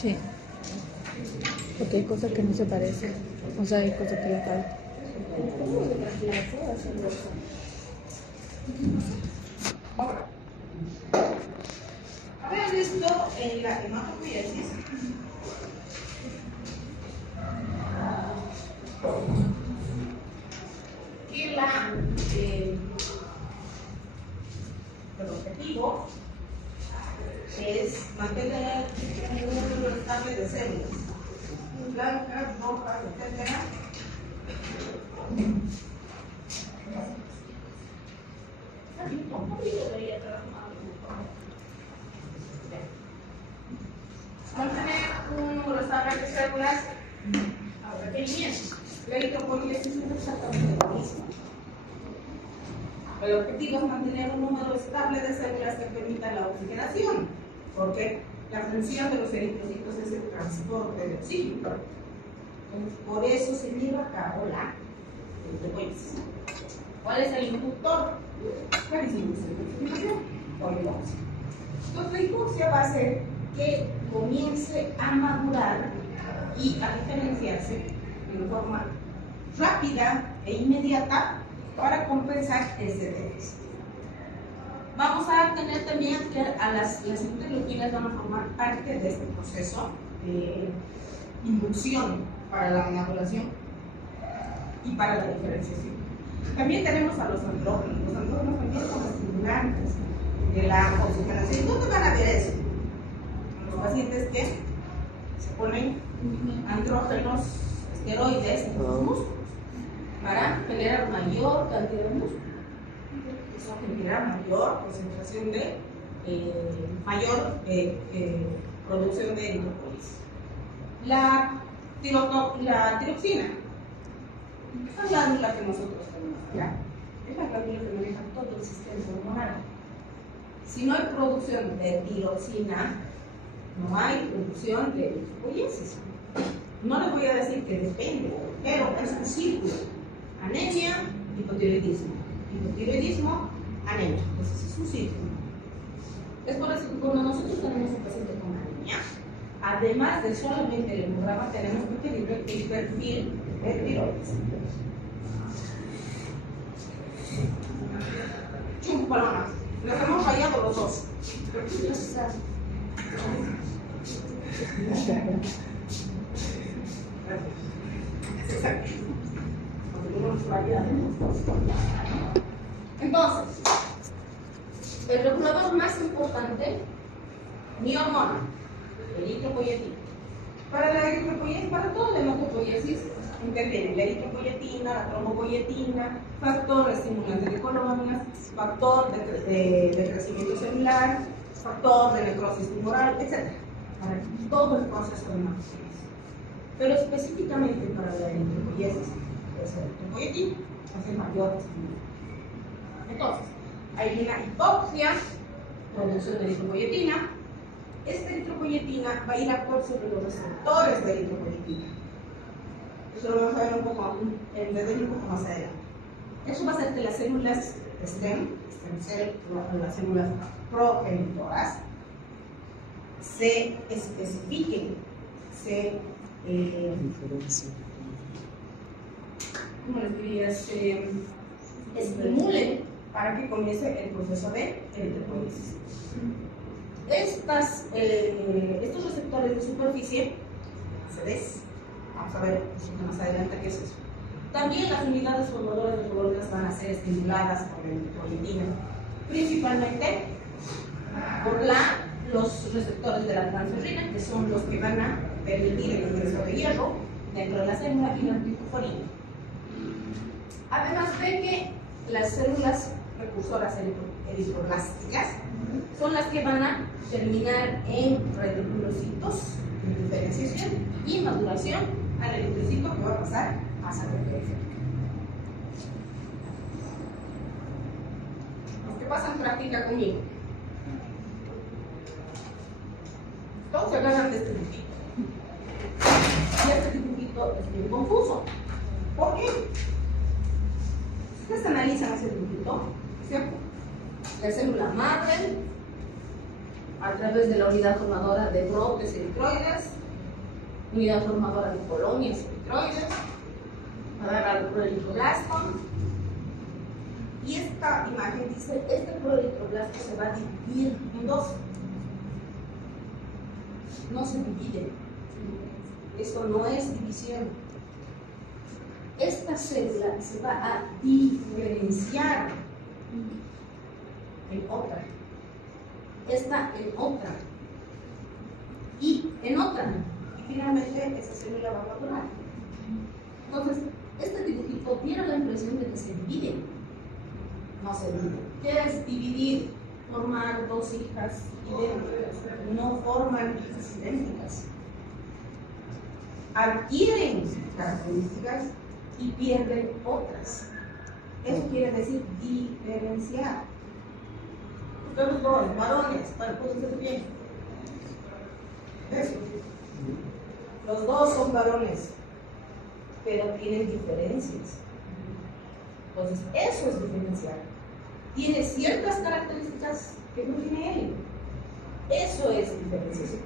Sí. Porque hay cosas que no se parecen. O sea, hay cosas que le faltan. Haber visto en la hematopoiesis que el objetivo es mantener un número estable de células blancas, rojas, etc. Mantener un número estable de células a requerimiento. La eritropoiesis es exactamente lo mismo. El objetivo es mantener un número estable de células que permitan la oxigenación, porque la función de los eritrocitos es el transporte de oxígeno. Entonces, por eso se lleva a cabo la eritropoiesis. ¿Cuál es el inductor? La disminución de oxigenación o hipoxia. Entonces, la hipoxia va a hacer que comience a madurar y a diferenciarse de forma rápida e inmediata para compensar ese déficit. Vamos a tener también que las interleuquinas van a formar parte de este proceso de inducción para la maduración y para la diferenciación. También tenemos a los andrógenos. Los andrógenos también son estimulantes de la oxigenación. ¿Dónde van a ver eso? Los pacientes que se ponen andrógenos esteroides en los músculos para generar mayor cantidad de músculo. Eso genera mayor concentración de mayor producción de eritropoiesis. La tiroxina, esta glándula que nosotros tenemos acá, es la glándula que maneja todo el sistema hormonal. Si no hay producción de tiroxina, no hay producción de eritropoiesis. No les voy a decir que depende, pero es un círculo. Anemia, hipotiroidismo. Hipotiroidismo, anemia. Entonces es un círculo. Es por eso que cuando nosotros tenemos un paciente con anemia, además de solamente el hemograma, tenemos que pedir el perfil de tiroides. Chumpalona. Nos hemos fallado los dos. Exacto. Entonces, el regulador más importante, mi hormona, eritropoyetina. Para la eritropoiesis, para toda la hematopoiesis, intervienen la eritropoyetina, la trombopoyetina, factor estimulante de colonias, factor de crecimiento celular, factor de necrosis tumoral, etc. Para todo el proceso de hematopoiesis. Pero específicamente para la eritropoiesis, es la eritropoyetina, hace mayor estimulación. Entonces, hay una hipoxia, producción de eritropoyetina. Esta eritropoyetina va a ir a actuar sobre los receptores de eritropoyetina. Eso lo vamos a ver un poco más adelante. Eso va a hacer que las células stem cell, las células progenitoras, se especifiquen, ¿cómo les diría? Se estimulen para que comience el proceso de eritropoiesis. Estos receptores de superficie, CDs, vamos a ver más adelante qué es eso. También las unidades formadoras de colonias van a ser estimuladas por la eritropoyetina, principalmente por los receptores de la transferrina, que son los que van a permitir el ingreso de hierro dentro de la célula y la anticoforina. Además de que las células precursoras eritroblásticas son las que van a terminar en reticulocitos, en diferenciación y maduración al eritrocito que va a pasar a sangre periférica. Los que pasan práctica conmigo. Todos se agarran de este dibujito. Y este dibujito es muy confuso. ¿Por qué? Ustedes analizan ese dibujito, ¿cierto? La célula madre, a través de la unidad formadora de brotes eritroides, unidad formadora de colonias eritroides, va a dar al proeritroblasto. Y esta imagen dice, este proeritroblasto se va a dividir en dos. No se divide. Esto no es división. Esta célula se va a diferenciar en otra. Esta en otra. Y en otra. Y finalmente esa célula va a madurar. Entonces, este dibujito tiene la impresión de que se divide. No se divide. ¿Qué es dividir? Formar dos hijas idénticas. No forman hijas idénticas. Adquieren características y pierden otras. Eso quiere decir diferenciar. Ustedes dos, varones, para que ustedes bien. Eso. Los dos son varones, pero tienen diferencias. Entonces, eso es diferenciar. Tiene ciertas características que no tiene él. Eso es diferenciación.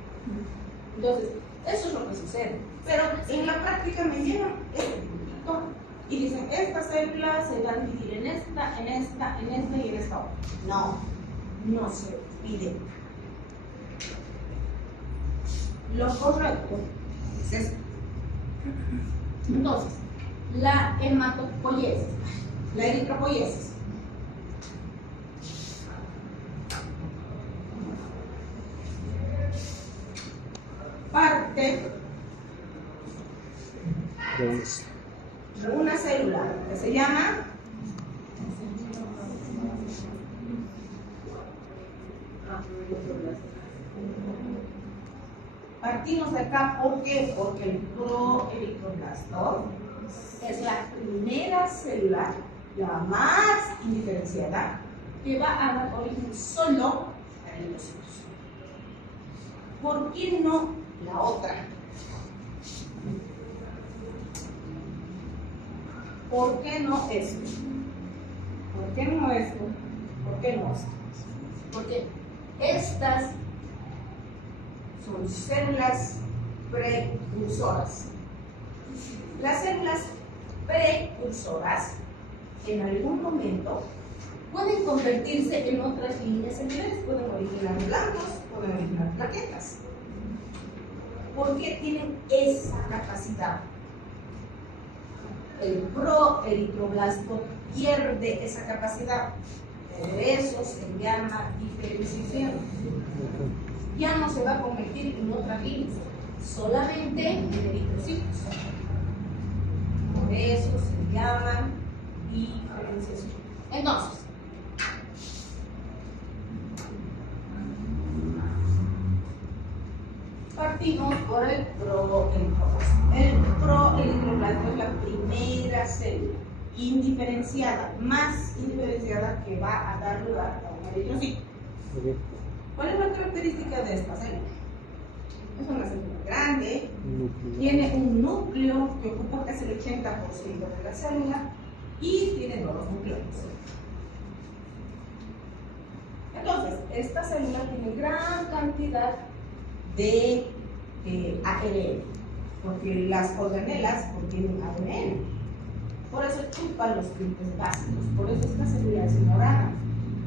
Entonces, eso es lo que sucede. Pero en la práctica me llevan este dibujito y dicen, esta célula se va a dividir en esta, en esta, en esta y en esta otra. No, no se divide. Lo correcto es esto. Entonces, la hematopoiesis, la eritropoiesis. Parte de una célula que se llama partimos de acá, ¿por qué? Porque el proeritroblasto es la primera célula, la más indiferenciada, que va a dar origen solo a eritrocitos. ¿Por qué no la otra? ¿Por qué no esto? ¿Por qué no esto? ¿Por qué no esto? Porque estas son células precursoras. Las células precursoras en algún momento pueden convertirse en otras líneas celulares, pueden originar blancos, pueden originar plaquetas. ¿Por qué tienen esa capacidad? El proeritroblasto pierde esa capacidad. Por eso se llama diferenciación. Ya no se va a convertir en otra línea, solamente en eritrocitos. Por eso se llama diferenciación. Entonces, partimos por el proeritroblasto. El proeritroblasto es la primera célula indiferenciada, más indiferenciada, que va a dar lugar a un eritrocito. ¿Cuál es la característica de esta célula? Es una célula grande, tiene un núcleo que ocupa casi el 80% de la célula y tiene dos nucleones. Entonces, esta célula tiene gran cantidad de ARN, porque las organelas contienen ARN. Por eso chupan los clientes básicos, por eso esta célula es morada.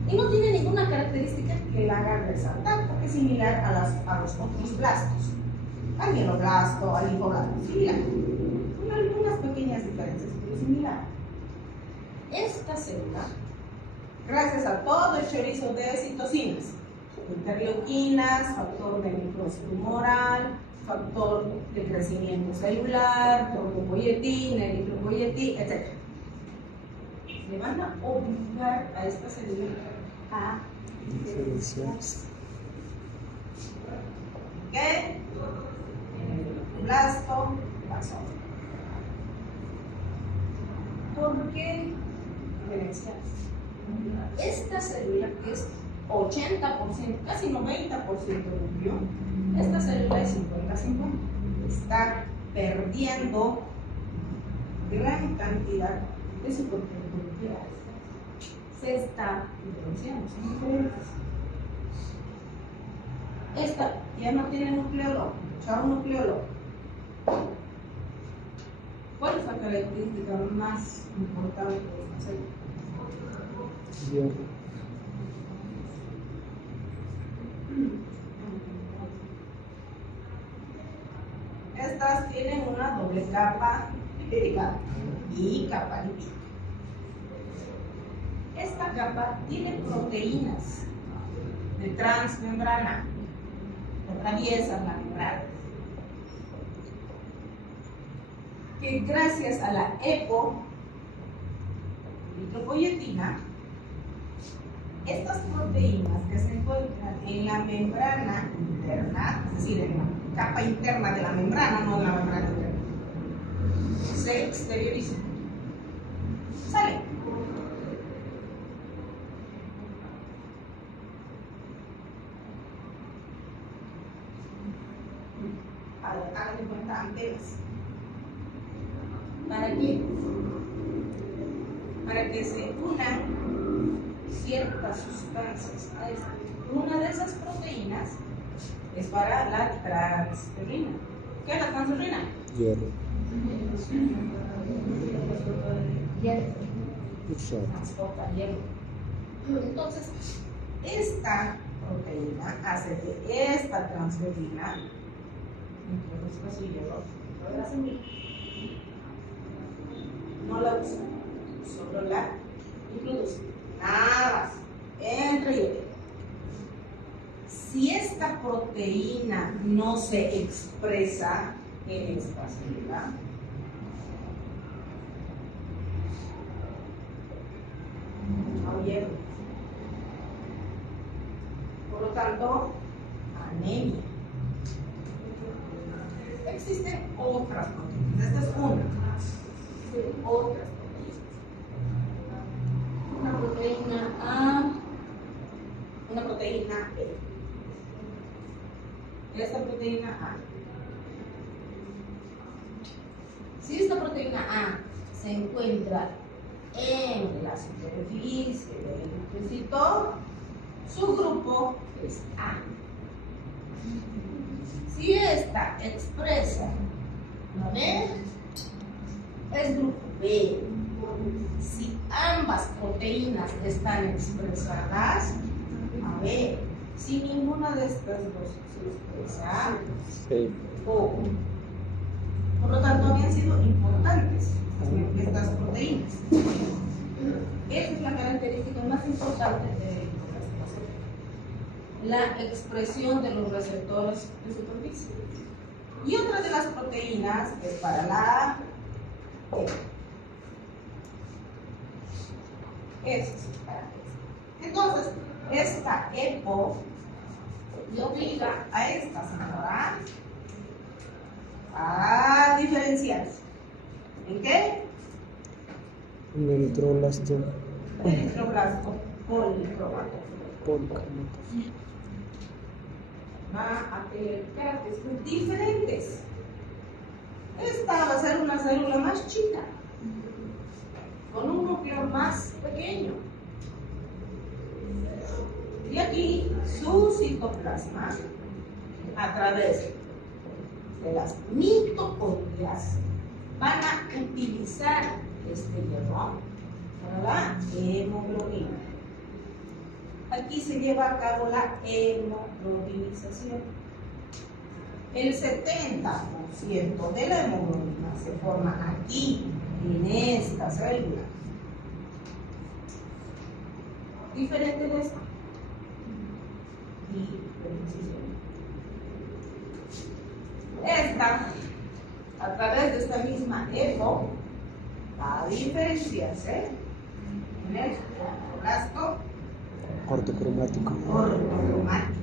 Y no tiene ninguna característica que la haga resaltar, porque es similar a los otros blastos. Al mieloblasto, al linfoblasto, similar. Con algunas pequeñas diferencias, pero similar. Esta célula, gracias a todo el chorizo de citocinas, interleuquinas, factor de necrosis tumoral, factor de crecimiento celular, tropopoietina, eritropoietina, etc. Le van a obligar a esta célula a diferenciarse. ¿Ok? En el blasto pasó. ¿Por qué diferenciarse? Esta célula, que es 80%, casi 90% núcleo, esta célula es 50-50. Está perdiendo gran cantidad de su contenido. Se está diferenciando, son diferentes. Esta ya no tiene nucleolo, chao nucleolo. ¿Cuál es la característica más importante de esta célula? Hierro. Estas tienen una doble capa lipídica y capa lipídica. Esta capa tiene proteínas de transmembrana que atraviesan la membrana, que gracias a la eritropoyetina, estas proteínas que se encuentran en la membrana interna, es decir, en la capa interna de la membrana, no en la membrana interna, se exteriorizan. Sale. Hagan de cuenta antenas. ¿Para qué? Para que se unan ciertas sustancias a esta. Una de esas proteínas es para la transferrina. ¿Qué es la transferrina? Hierro. Hierro. Exacto. Transporta hierro. Entonces, esta proteína hace que esta transferrina introduzca su hierro dentro de la semilla. No la usa, solo la introduce. Nada más. Entra y entra. Si esta proteína no se expresa en esta célula, no hierro. Por lo tanto, anemia. Existen otras proteínas. Esta es una. Existen otras proteínas. Una proteína A, una proteína B. Esta proteína A. Si esta proteína A se encuentra en la superficie del eritrocito, su grupo es A. Si esta expresa la B, es grupo B. Si ambas proteínas están expresadas, a B. Si ninguna de estas dos se expresa, Sí. O. Por lo tanto, habían sido importantes estas proteínas. Esa es la característica más importante de la expresión de los receptores de superficie. Y otra de las proteínas es para la EPO. Esa es para esta. Entonces, esta EPO le obliga a esta señora a diferenciarse. ¿En qué? Un eritroblasto Eritroblasto policromato. policromato. Va a tener características diferentes. Esta va a ser una célula más chica, con un núcleo más pequeño. Y aquí su citoplasma, a través de las mitocondrias, van a utilizar este hierro para la hemoglobina. Aquí se lleva a cabo la hemoglobinización. El 70% de la hemoglobina se forma aquí, en esta célula. Diferente de esta. Esta, a través de esta misma EPO, va a diferenciarse en el cloroplasto Ortocromático. ortocromático.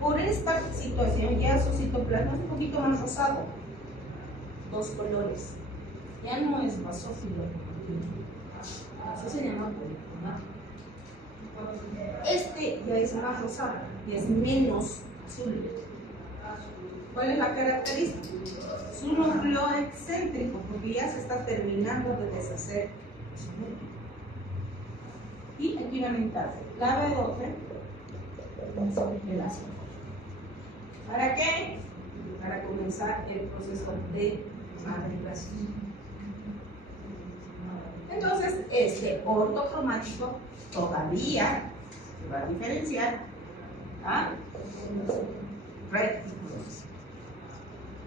Por esta situación ya su citoplasma es un poquito más rosado, dos colores. Ya no es basófilo, eso se llama policromático. Este ya es más rosado y es menos azul. ¿Cuál es la característica? Su núcleo excéntrico, porque ya se está terminando de deshacer su núcleo. y aquí van a entrar la B12 el ácido. ¿Para qué? Para comenzar el proceso de maduración. Entonces, este ortocromático todavía se va a diferenciar a retículos.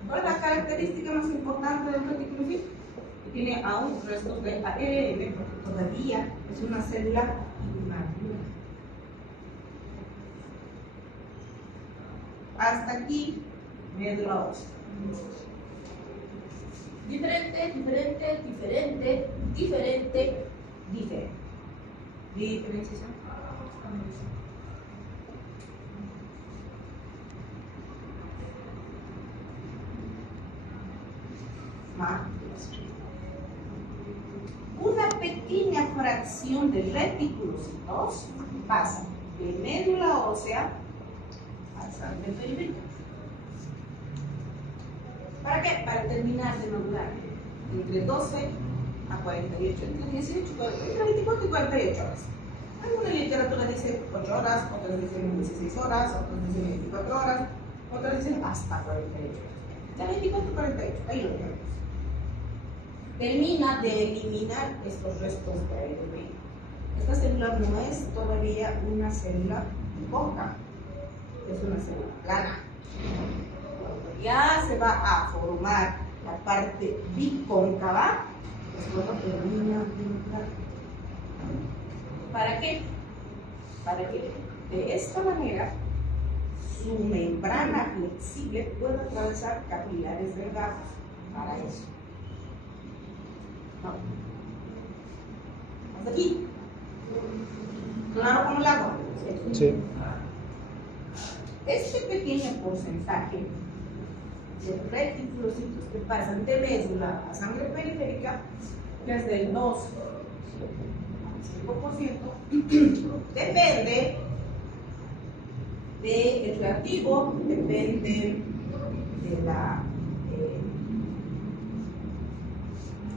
¿Cuál es la característica más importante del retículo? Que tiene aún restos de ARN, porque todavía es una célula inmadura. Hasta aquí, médula ósea. Diferente, diferente, diferente, diferente, diferente. Diferenciación. Una pequeña fracción de reticulocitos pasa de médula ósea a sangre periférica. ¿Para qué? Para terminar de madurar entre 12 a 48, entre 18, entre 24 y 48 horas. Alguna literatura dice 8 horas, otras dicen 16 horas, otras dicen 24 horas, otras dicen hasta 48 horas. De 24 a 48, ahí lo tenemos. Termina de eliminar estos restos de ARN. Esta célula no es todavía una célula cóncava, es una célula plana. Cuando ya se va a formar la parte bicóncava, es cuando termina de madurar. ¿Para qué? Para que de esta manera su membrana flexible pueda atravesar capilares delgados. Para eso. ¿Hasta aquí? ¿Claro como el agua? Sí. Este pequeño porcentaje de reticulocitos que pasan de médula a sangre periférica, que es del 2 al 5%, depende del reactivo, depende de la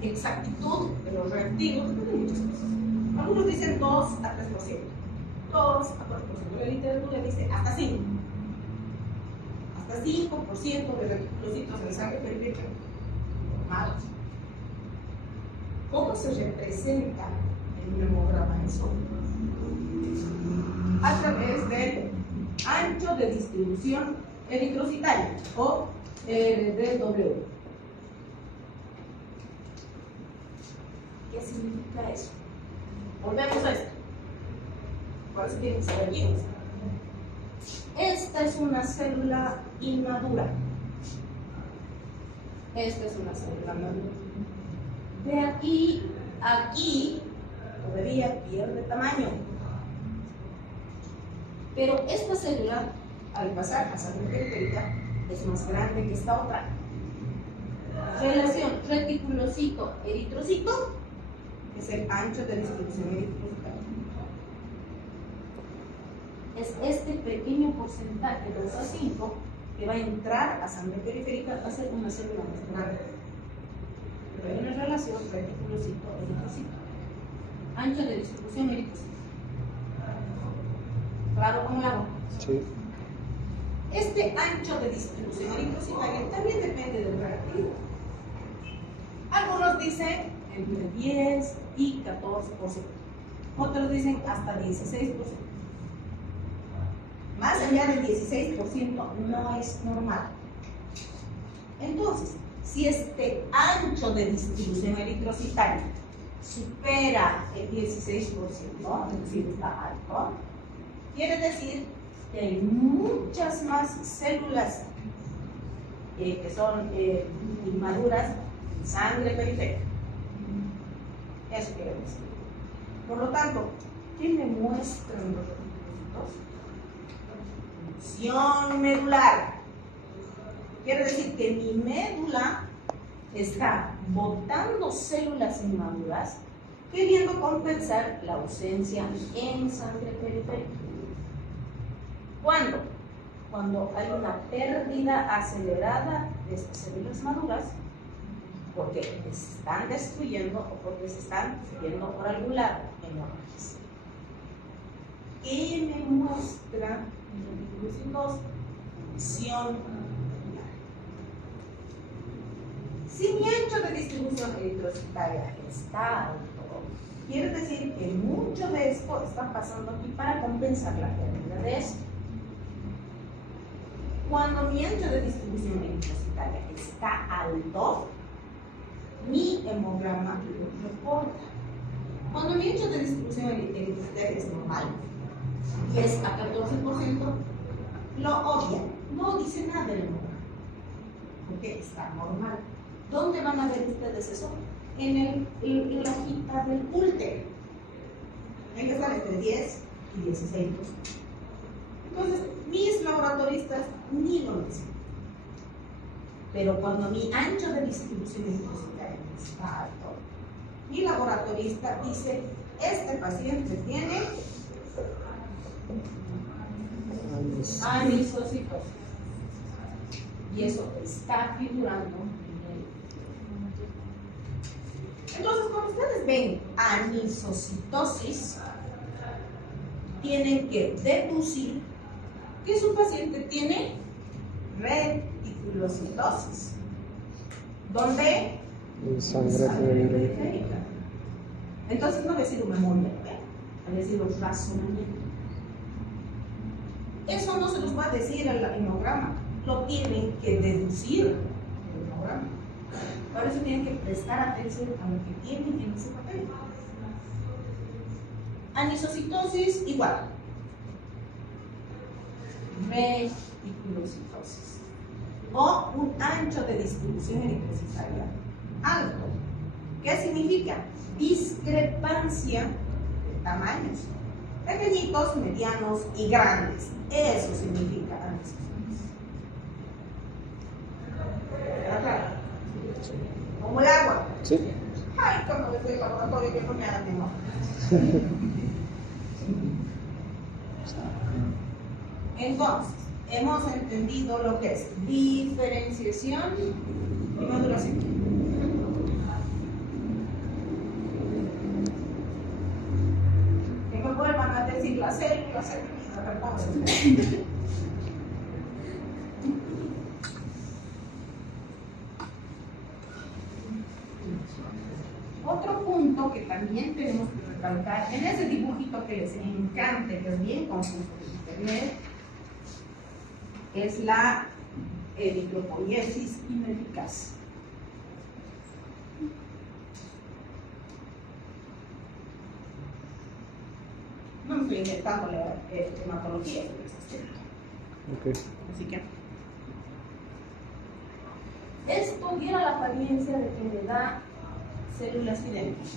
exactitud de los reactivos, de muchas cosas. Algunos dicen 2 a 3%, 2 a 4%, la literatura dice hasta 5%. Hasta 5% de reticulocitos en sangre periférica normal. ¿Cómo se representa en un hemograma eso? A través del ancho de distribución eritrocitaria o RDW. ¿Qué significa eso? Volvemos a esto. Por eso tienen que saber bien. Esta es una célula inmadura. Esta es una célula madura. De aquí a aquí todavía pierde tamaño. Pero esta célula, al pasar a sangre periférica, es más grande que esta otra. Relación reticulocito-eritrocito es el ancho de distribución eritrocitaria. Es este pequeño porcentaje, 2 a 5, que va a entrar a sangre periférica a ser una célula más grande. Pero hay una relación reticulocito-eritrocito. Ancho de distribución eritrocito. ¿Claro como el agua? Sí. Este ancho de distribución eritrocitaria también depende del reactivo. Algunos dicen entre 10 y 14%. Otros dicen hasta 16%. Más allá del 16% no es normal. Entonces, si este ancho de distribución eritrocitaria supera el 16%, es decir, está alto, quiere decir que hay muchas más células que son inmaduras en sangre periférica. Eso quiere decir. Por lo tanto, ¿qué me muestran los reticulocitos? Función medular. Quiere decir que mi médula está botando células inmaduras, queriendo compensar la ausencia en sangre periférica. ¿Cuándo? Cuando hay una pérdida acelerada de estas células maduras, porque se están destruyendo o porque se están yendo por algún lado en hemorragias. ¿qué me muestra en la distribución? Si mi ancho de distribución eritrocitaria está alto, quiere decir que mucho de esto está pasando aquí para compensar la pérdida de esto. Cuando mi ancho de distribución eritrocitaria está alto, mi hemograma lo reporta. Cuando mi ancho de distribución eritrocitaria es normal y es a 14%, lo obvia, no dice nada del hemograma, porque está normal. ¿Dónde van a ver ustedes eso? En la hojita del Ulter. Hay que estar entre 10 y 16%. Entonces, mis laboratoristas ni lo dicen. Pero cuando mi ancho de distribución eritrocitaria está alto, mi laboratorista dice, este paciente tiene anisocitosis. Y eso está figurando en el. Entonces, cuando ustedes ven anisocitosis, tienen que deducir que su paciente tiene reticulocitosis. ¿Dónde? En sangre periférica. Entonces no voy a decir una memoria, voy a decir un razonamiento. Eso no se los va a decir al hemograma, lo tienen que deducir el hemograma. Por eso tienen que prestar atención a lo que tienen en ese papel. Anisocitosis igual. Reticulocitosis. O un ancho de distribución eritrocitaria alto. ¿Qué significa? Discrepancia de tamaños. Pequeñitos, medianos y grandes. Eso significa anisocitosis. ¿Queda claro? Como el agua. Sí. Ay, cuando estoy en el laboratorio que no me hagan de no. Entonces, hemos entendido lo que es diferenciación y modulación. Que me vuelvan a decir las células, entonces. Otro punto que también tenemos que recalcar en ese dibujito que les encanta, que es bien confuso en internet, es la eritropoiesis ineficaz. No me estoy inventando la hematología, Ok. así que esto diera la apariencia de que le da células idénticas.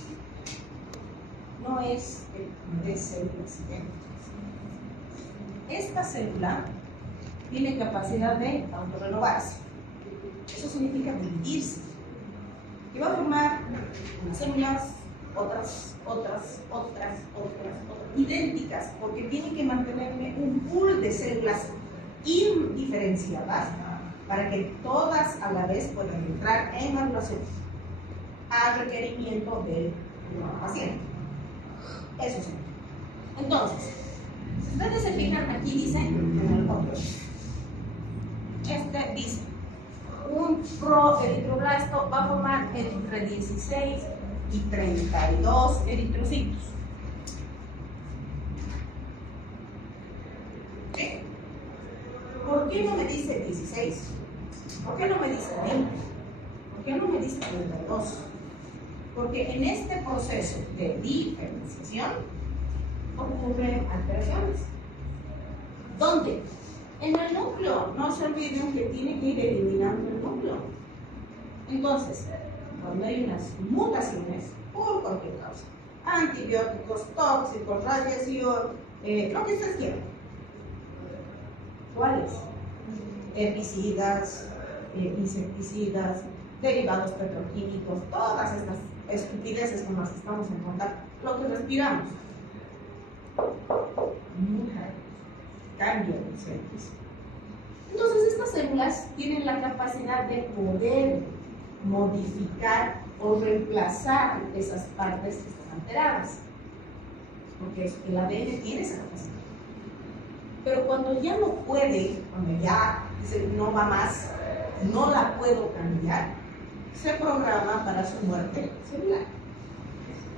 No es de células idénticas. Esta célula tiene capacidad de autorrenovarse. Eso significa dividirse. Que va a formar unas células, otras, idénticas, porque tiene que mantenerme un pool de células indiferenciadas para que todas a la vez puedan entrar en maduración a requerimiento del paciente. Eso sí. Entonces, si ustedes se fijan, aquí dice en el otro. Este dice, un proeritroblasto va a formar entre 16 y 32 eritrocitos. ¿Sí? ¿Por qué no me dice 16? ¿Por qué no me dice 20? ¿Por qué no me dice 32? Porque en este proceso de diferenciación ocurren alteraciones. ¿Dónde? En el núcleo. No se olviden que tiene que ir eliminando el núcleo. Entonces, cuando hay unas mutaciones, por cualquier causa, antibióticos, tóxicos, radiación, lo que ustedes quieran. ¿Cuáles? Herbicidas, insecticidas, derivados petroquímicos, todas estas estupideces con las que estamos en contacto, lo que respiramos. Cambio de células. Entonces, estas células tienen la capacidad de poder modificar o reemplazar esas partes que están alteradas, porque el ADN tiene esa capacidad. Pero cuando ya no puede, cuando ya dice no va más, no la puedo cambiar, se programa para su muerte celular.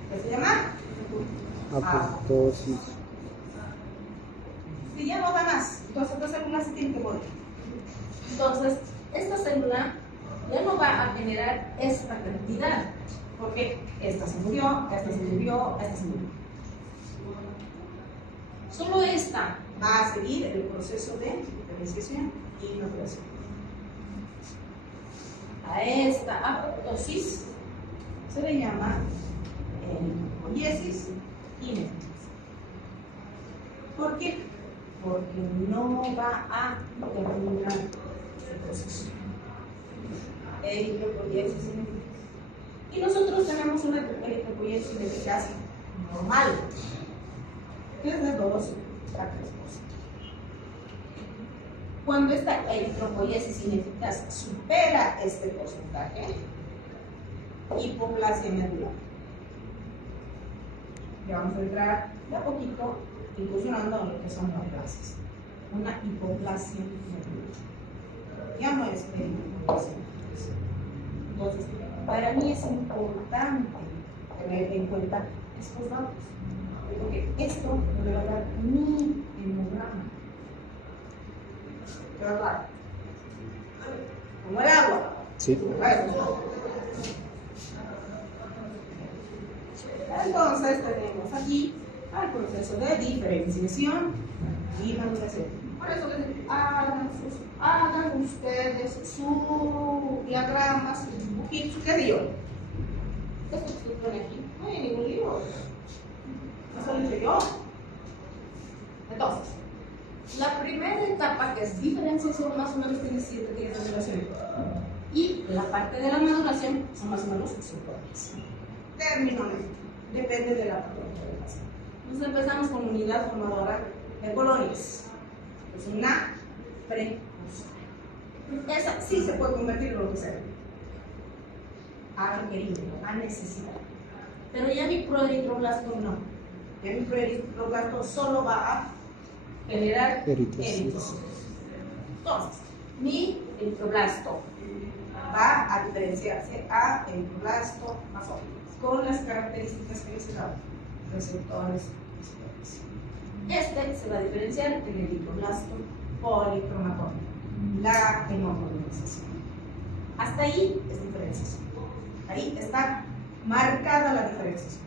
¿Qué se llama? Apoptosis. Si ya no da más, entonces esta célula se tiene que morir. Entonces, esta célula ya no va a generar esta cantidad, porque esta se murió, esta se murió, esta se murió. Solo esta va a seguir el proceso de diferenciación y maduración. A esta apoptosis se le llama eritropoiesis inéfitas. ¿Por qué? Porque no va a terminar el proceso. Eritropoiesis inéfitas. Y nosotros tenemos una eritropoiesis ineficaz normal, que es de 2 a 3%. Cuando esta eritropoiesis ineficaz supera este porcentaje, hipoplasia medular. Ya vamos a entrar de a poquito incursionando en lo que son las clases. Una hipoplasia medular. Ya no es eritropoiesis ineficaz. Entonces, para mí es importante tener en cuenta estos datos, porque esto me va a dar mi hemograma. ¿Queda claro? Como el agua. Sí. Entonces tenemos aquí el proceso de diferenciación y maduración. Por eso les digo, hagan ustedes su diagrama, su qué sé yo. Esto que se pone aquí, no hay ningún libro. Eso lo hice yo. Entonces, la primera etapa, que es diferenciación, más o menos tiene 7 días de duración. Y la parte de la maduración son más o menos 5 días. Término medio. Depende de la patología del paciente. Entonces empezamos con unidad formadora de colonias. Es una precursora. Esa sí se puede convertir en lo que sea. A requerido, a necesidad. Pero ya mi proeritroblasto no. Ya mi proeritroblasto solo va a generar eritrocitos. Entonces, mi eritroblasto va a diferenciarse a eritroblasto masólico, con las características que les he dado, receptores, este se va a diferenciar en eritroblasto policromatónico, la hemopolinización. Hasta ahí es diferenciación. Ahí está marcada la diferenciación.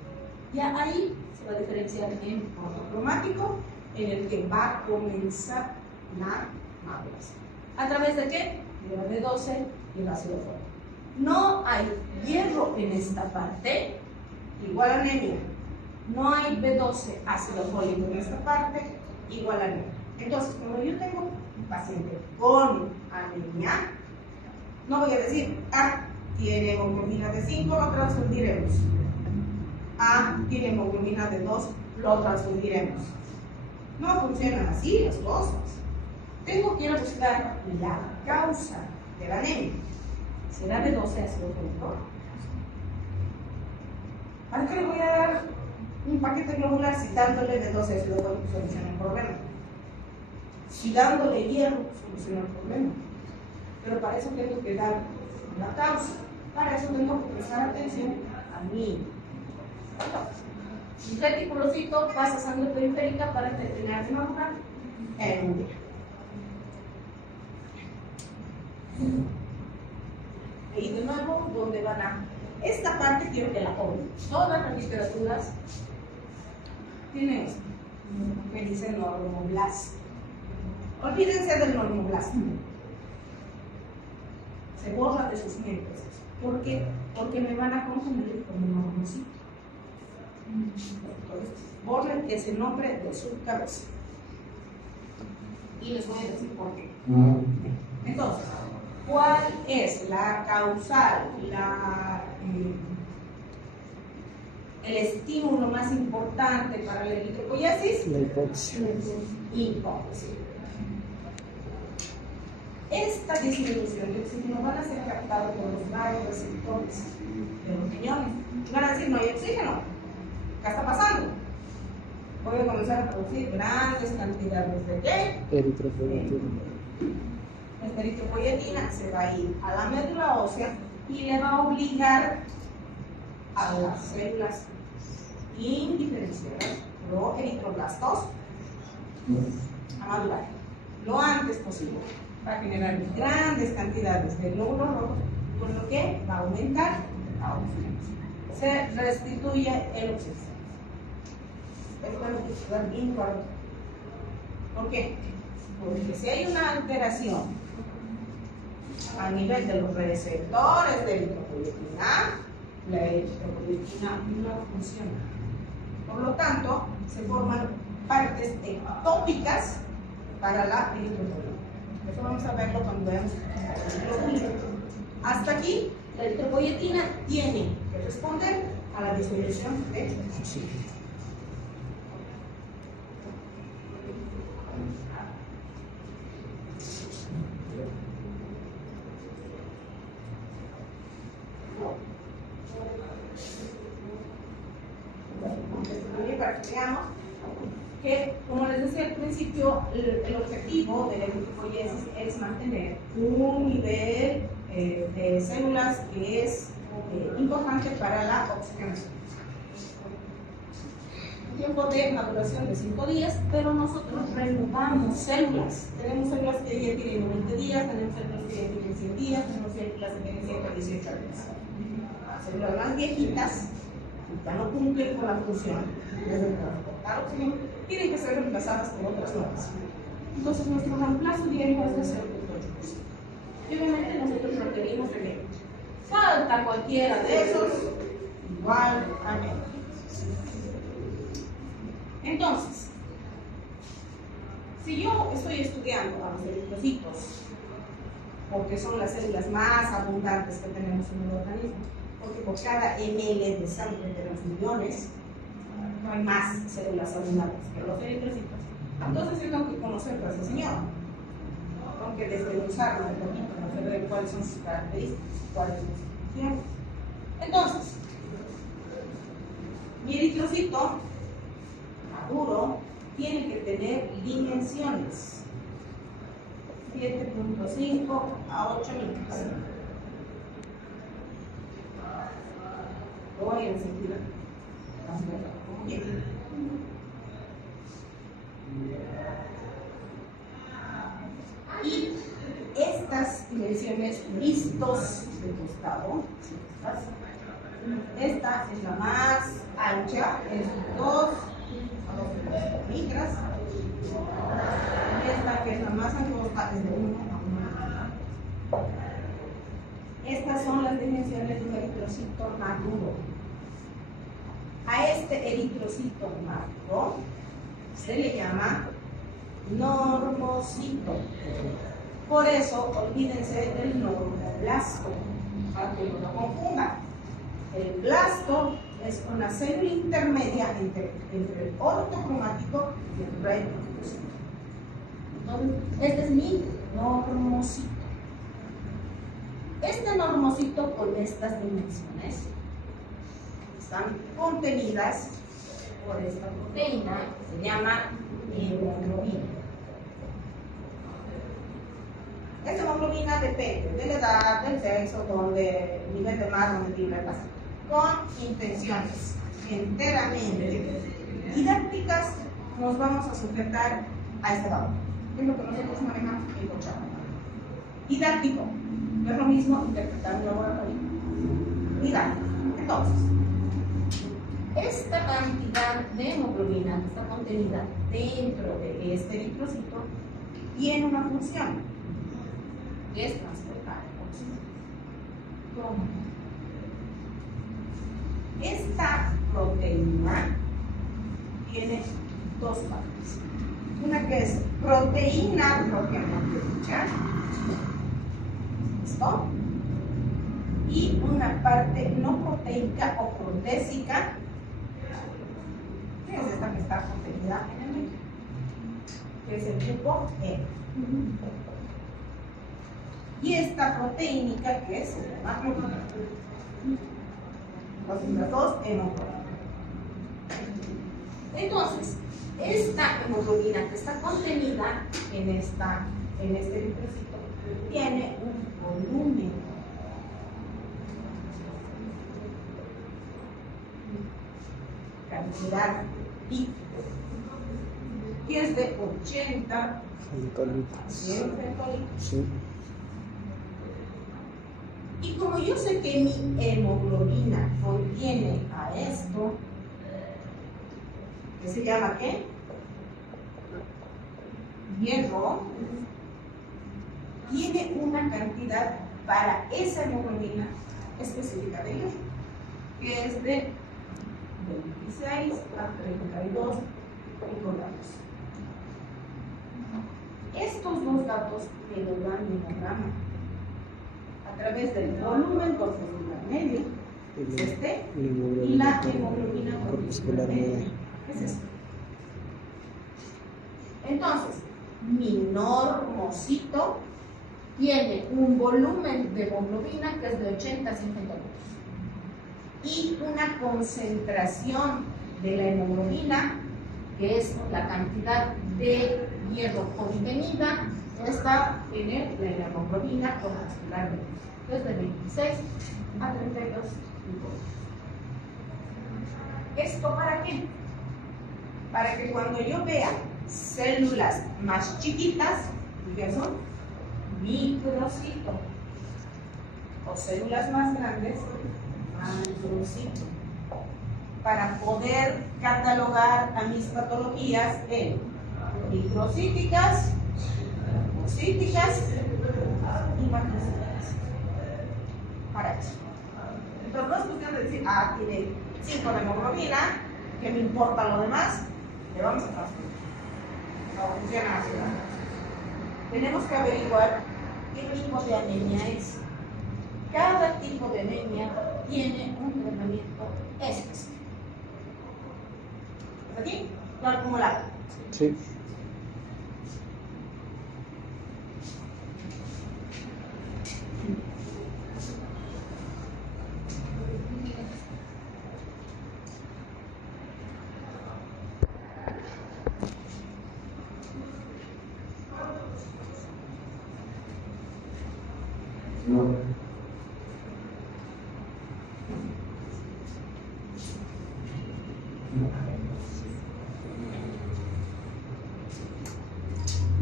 Ya ahí se va a diferenciar en monocromático, en el que va a comenzar la maduración. ¿A través de qué? De la B12 y el ácido fólico. No hay hierro en esta parte, igual anemia. No hay B12 ácido fólico en esta parte, igual anemia. Entonces, cuando yo tengo un paciente con anemia, no voy a decir, tiene hemoglobina de 5, lo transfundiremos. Tiene hemoglobina de 2, lo transfundiremos. No funcionan así las cosas. Tengo que ir a buscar la causa de la anemia. ¿Será B12 ácido fólico? ¿Para qué le voy a dar un paquete globular si dándole B12 ácido fólico soluciona el problema? Si dándole hierro soluciona el problema. Pero para eso tengo que dar la causa. Para eso tengo que prestar atención a mí. Un reticulocito pasa sangre periférica para terminar de madurar en un día. Y de nuevo, ¿dónde van a? Esta parte quiero que la obren. Todas las literaturas tienen esto, que dice normoblasto. Olvídense del normoblasto. Se borra de sus mentes. ¿Por qué? Porque me van a confundir con un normocito. Entonces, borren ese nombre de su cabeza. Y les voy a decir por qué. Entonces, ¿cuál es la causal, el estímulo más importante para la eritropoiesis? La hipoxia. Hipoxia. Esta disminución de oxígeno van a ser captados por los varios receptores de los riñones. Van a decir, no hay oxígeno. ¿Qué está pasando? Voy a comenzar a producir grandes cantidades de ¿qué? Eritropoyetina. Esta eritropoyetina se va a ir a la médula ósea y le va a obligar a las células indiferenciadas, proeritroblastos, a madurar lo antes posible para generar grandes cantidades de glóbulos rojos, con lo que va a aumentar la oxigenación. Se restituye el oxígeno. Esto es lo que queda bien claro. ¿Por qué? Porque si hay una alteración a nivel de los receptores de eritropoyetina, la eritropoyetina no funciona. Por lo tanto, se forman partes ectópicas para la eritropoyetina. Eso vamos a verlo cuando veamos el globulino. Hasta aquí, la eritropoyetina tiene que responder a la disminución de oxígeno. Para que veamos que, como les decía al principio, el objetivo de la eritropoyesis es mantener un nivel de células que es importante para la oxigenación. Un tiempo de maduración de 5 días, pero nosotros renovamos células. Tenemos células que ya tienen 90 días, tenemos células que ya tienen 100 días, tenemos células que tienen 118 días. Las células más viejitas ya no cumplen con la función de transportar oxígeno, tienen que ser reemplazadas por otras nuevas. Entonces, nuestro reemplazo diario es de 0.8%. Y obviamente nosotros requerimos de menos. Falta cualquiera de esos, igual a menos. Entonces, si yo estoy estudiando a los eritrocitos, porque son las células más abundantes que tenemos en el organismo, porque por cada ml de sangre tenemos millones, no hay más células abundantes que los eritrocitos. Entonces yo tengo que conocer a ese señor. Tengo que desmenuzarlo un poquito, conocer cuáles son sus características, cuáles son sus funciones. Entonces, mi eritrocito maduro tiene que tener dimensiones 7.5 a 8 micras. Voy a enseguida. Y estas dimensiones vistos de costado, esta es la más ancha, es 2 a 2 micras. Esta que es la más angosta es de 1 a 1. Estas son las dimensiones de un eritrocito maduro. A este eritrocito maduro se le llama normocito. Por eso, olvídense del normoblasto, para que no lo confundan. El blasto es una célula intermedia entre el ortocromático y el retinocito. Entonces, este es mi normocito. Este normocito con estas dimensiones están contenidas por esta proteína que se llama hemoglobina. Esta hemoglobina depende de la edad, del sexo, del nivel de mar, donde tiene la con intenciones enteramente didácticas. Nos vamos a sujetar a este valor, que es lo que nosotros manejamos en Cochapa. Didáctico, no es lo mismo interpretar un laboratorio. Didáctico. Entonces, esta cantidad de hemoglobina que está contenida dentro de este eritrocito tiene una función, que es transportar oxígeno. Esta proteína tiene dos partes. Una que es proteína propiamente dicha, ¿listo? Y una parte no proteica o protésica, que es esta que está contenida en el medio, que es el grupo E. Y esta proteínica, que es el hemoglobina. Las dos hemoglobina. Entonces, esta hemoglobina que está contenida en este eritrocito tiene un volumen. Cantidad líquida, que es de 80 Fentolitos. 100 fentolitos. Sí. Y como yo sé que mi hemoglobina contiene a esto, que se llama ¿qué? Hierro, tiene una cantidad para esa hemoglobina específica de hierro, que es de 26 a 32 microgramos. Estos dos datos me lo dan mi hemograma a través del volumen corpuscular medio, es este, y la hemoglobina corpuscular media, es esto. Entonces, mi normocito tiene un volumen de hemoglobina que es de 80 a 100 fentolitos y una concentración de la hemoglobina, que es la cantidad de hierro contenida, está en la hemoglobina corpuscular media, que es de 26 a 32 microgramos. ¿Esto para qué? Para que cuando yo vea células más chiquitas, que son microcito, o células más grandes, macrocito, para poder catalogar a mis patologías en microcíticas, cíticas y macrocíticas. Para eso. Entonces no es cuestión de decir, tiene 5 de hemoglobina, que me importa lo demás, le vamos a transferir. No funciona así. Tenemos que averiguar qué tipo de anemia es. Cada tipo de anemia tiene un tratamiento específico. ¿Está aquí? ¿Lo acumulado? Sí.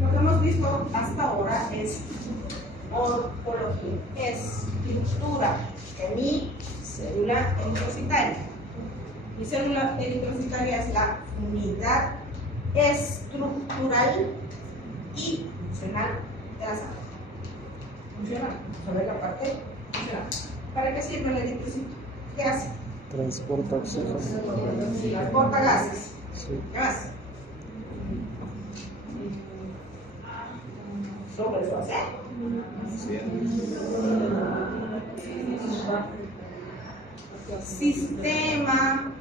Lo que hemos visto hasta ahora es morfología, estructura de mi célula eritrocitaria. Mi célula eritrocitaria es la unidad estructural y funcional de la sangre. Funciona, sobre la parte funcional. ¿Para qué sirve el eritrocito? ¿Qué hace? Transporta oxígeno. Transporta gases. Sí. ¿Qué más? Sobre su hacer. Sistema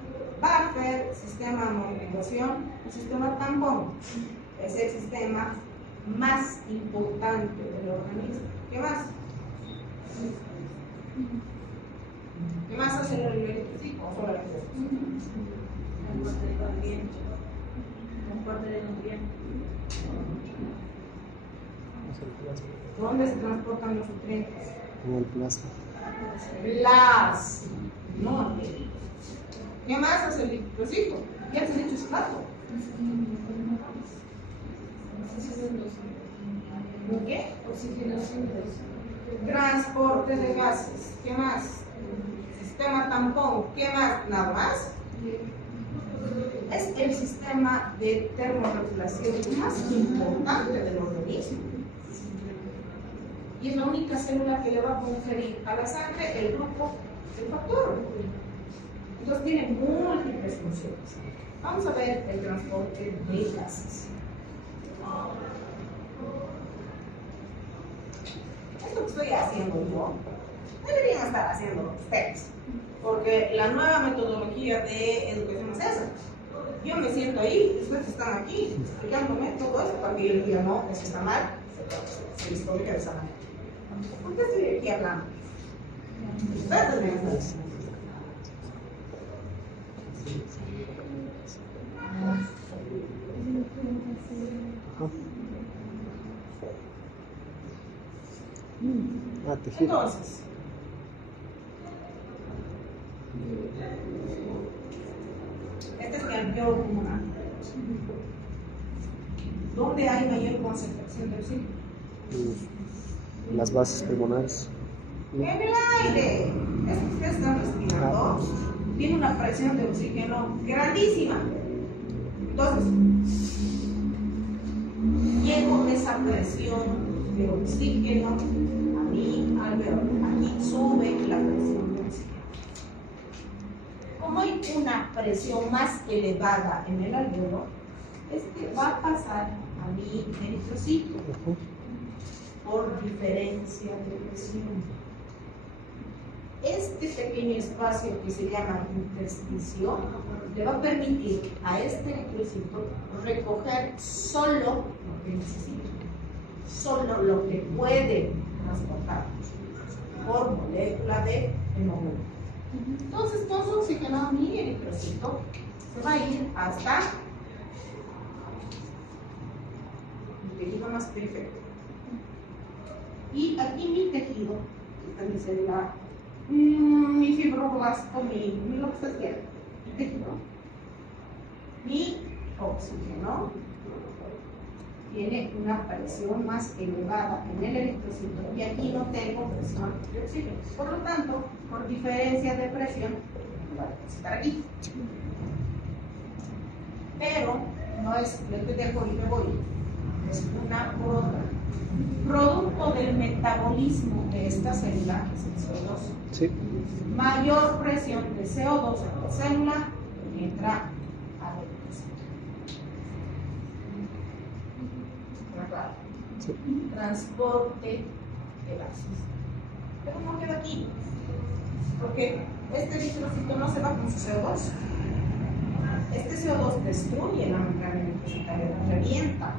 buffer, sistema de amortiguación, sistema tampón. Es el sistema más importante del organismo. ¿Qué más? ¿Qué más hace el eritrocito? ¿O solamente eso? Transporte de nutrientes. ¿Dónde se transportan los nutrientes? Como el plasma. No. ¿Qué más hace el eritrocito? ¿Qué hace dicho estrato? ¿Qué? Oxigenación. Transporte de gases. ¿Qué más? Sistema tampón. ¿Qué más? ¿Nada más? Es el sistema de termorregulación más importante del organismo. Y es la única célula que le va a conferir a la sangre el grupo del factor. Entonces tiene múltiples funciones. Vamos a ver el transporte de gases. Esto que estoy haciendo yo, deberían estar haciendo ustedes, porque la nueva metodología de educación es esa. Yo me siento ahí, ustedes están aquí explicándome todo eso para que yo les diga, no, eso está mal, se les corrige de esa manera. ¿Por qué estoy aquí hablando? Ustedes deberían estar haciendo. Tejido. Entonces, este es mi alveolo pulmonar. ¿Dónde hay mayor concentración de oxígeno? Las bases pulmonares. En el aire. Esto que ustedes están respirando tiene una presión de oxígeno grandísima. Entonces, llevo esa presión de oxígeno a mi alveolo. Aquí sube la presión de oxígeno. Como hay una presión más elevada en el alveolo, va a pasar a mi eritrocito por diferencia de presión. Este pequeño espacio que se llama intersticio le va a permitir a este eritrocito recoger solo lo que necesita, solo lo que puede transportar por molécula de hemoglobina. Entonces, con su oxígeno, mi eritrocito se va a ir hasta el tejido más periférico. Y aquí mi tejido, esta es mi célula, mi fibroblasto, lo que ustedes quieran, mi tejido, mi oxígeno tiene una presión más elevada en el eritrocito y aquí no tengo presión de oxígeno. Por lo tanto, por diferencia de presión, va a depositar aquí. Pero no es, yo te dejo y me voy, es una por otra. Producto del metabolismo de esta célula, que es el CO2. Sí. Mayor presión de CO2 en la célula entra al eritrocito. Claro. Sí. Transporte de gases. Pero no queda aquí, porque este eritrocito no se va con su CO2. Este CO2 destruye la membrana eritrocitaria, la revienta.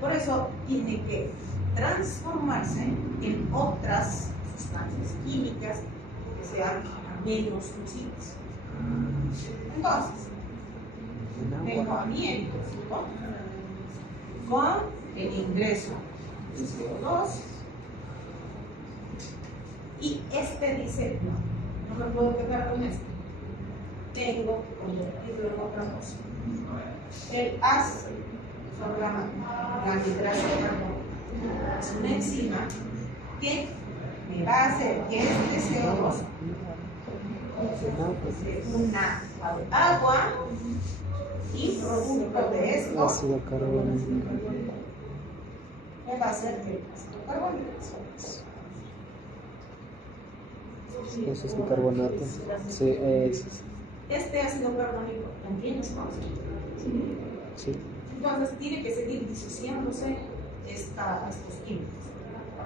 Por eso tiene que transformarse en otras sustancias químicas que sean menos nocivas. Entonces, tengo a mi eritrocito con el ingreso de CO2 y este dice no me puedo quedar con esto, tengo que convertirlo en otra cosa. El ácido sobre la anhidrasa de carbono es una enzima que me va a hacer que este CO2 se una al agua y producto de esto Ácido carbónico. me va a hacer que el ácido carbónico Eso es bicarbonato. Sí, este ácido carbónico también es tóxico. sí. Entonces tiene que seguir disociándose estos químicos.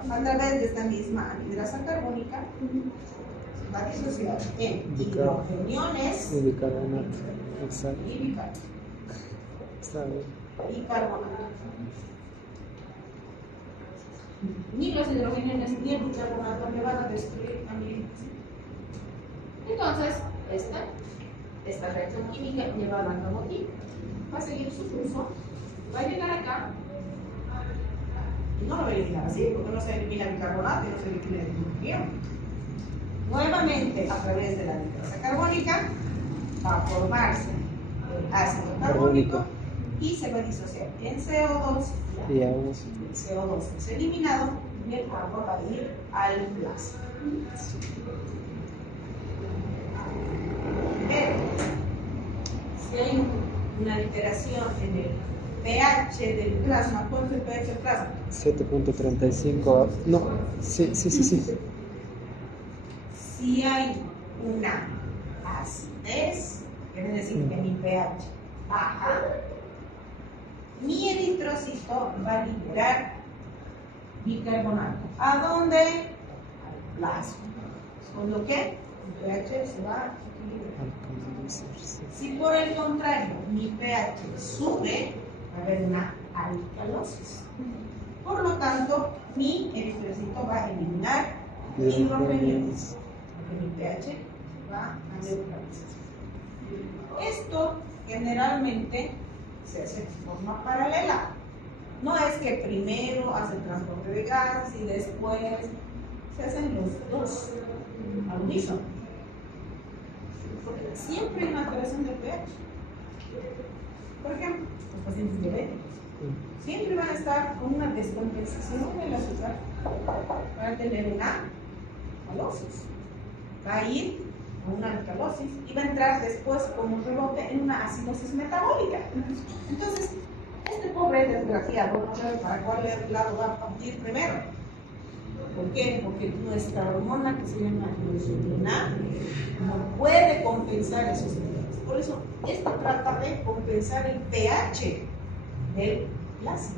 A través de esta misma anhidrasa carbónica se va a disociar en hidrogeniones Y bicarbonato. Exacto. y bicarbonato. Está bien. Bicarbonato. Ni los hidrogeniones ni el bicarbonato me van a destruir a mi. Entonces, esta reacción química llevada a cabo aquí va a seguir su curso, va a llegar acá y no lo va a eliminar así, porque no se elimina el bicarbonato y no se elimina el hidrógeno. Nuevamente, a través de la anhidrasa carbónica, va a formarse el ácido carbónico y se va a disociar en CO2 Y agua. el CO2 es eliminado y el agua va a ir al plasma. Pero, si hay una alteración en el pH del plasma, ¿cuánto es el pH del plasma? 7.35. No, sí. Si hay una acidez, quiere decir que mi pH baja, mi eritrocito va a liberar bicarbonato. ¿A dónde? Al plasma. Con lo que el pH se va a equilibrar. Si por el contrario mi pH sube, va a haber una alcalosis. Por lo tanto, mi eritrocito va a eliminar hidrogeniones, porque mi pH va a neutralizar. Esto generalmente se hace de forma paralela. No es que primero hace el transporte de gases y después se hacen los dos al unísono. Porque siempre hay una alteración del pH. Por ejemplo, los pacientes diabéticos siempre van a estar con una descompensación del azúcar para tener una alcalosis. Va a ir a una alcalosis y va a entrar después como rebote en una acidosis metabólica. Entonces, este pobre desgraciado no sabe para cuál lado va a partir primero. ¿Por qué? Porque nuestra hormona que se llama insulina no puede compensar esos niveles. Por eso, esto trata de compensar el pH del plasma.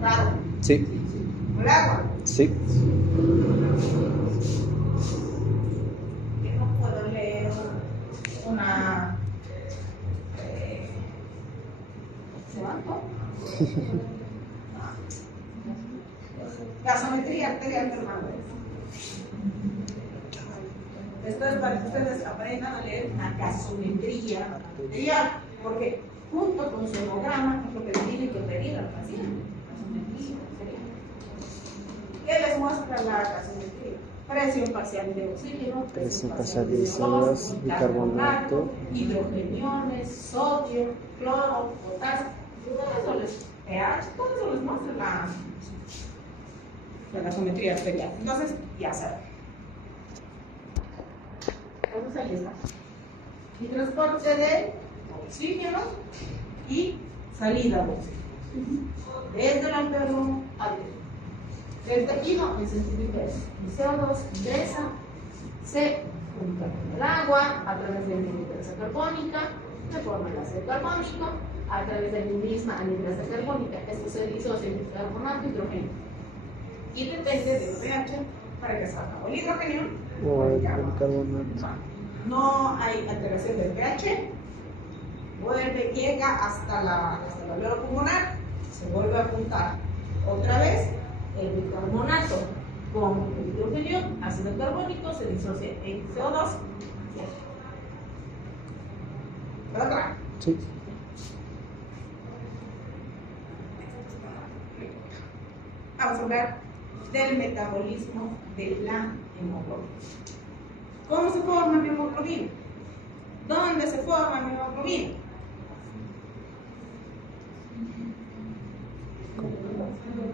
¿Raro? Sí. ¿El agua? Sí. Que no puedo leer una... ¿Se levantó? Gasometría arterial permanente. Esto es para que ustedes aprendan a leer una gasometría arterial, porque junto con su hemograma es lo que tiene que pedir al paciente. Gasometría arterial. ¿Qué les muestra la gasometría? Presión parcial de oxígeno, Presión parcial de CO2, bicarbonato, hidrogeniones, sodio, cloro, potasio, todo eso les pH, todo eso les muestra la gasometría arterial. Entonces, ya saben. Entonces ahí está. Y transporte de oxígeno y salida de oxígeno. Desde el alveolo al dedo. Desde aquí no, en centímetros. Y CO2 ingresa, se junta con el agua a través de la anhidrasa carbónica, se forma el ácido carbónico, a través de la misma anhidrasa carbónica. Esto se disocia en carbonato y hidrógeno. Y depende del pH para que salga o el hidrógeno O el carbonato. bicarbonato. No hay alteración del pH, vuelve, llega hasta el alveolo pulmonar, se vuelve a juntar otra vez el bicarbonato con el hidrógeno, ácido carbónico, se disocia en CO2. ¿Quedó claro? Sí. Vamos a hablar del metabolismo de la hemoglobina. ¿Cómo se forma mi hemoglobina? ¿Dónde se forma mi hemoglobina?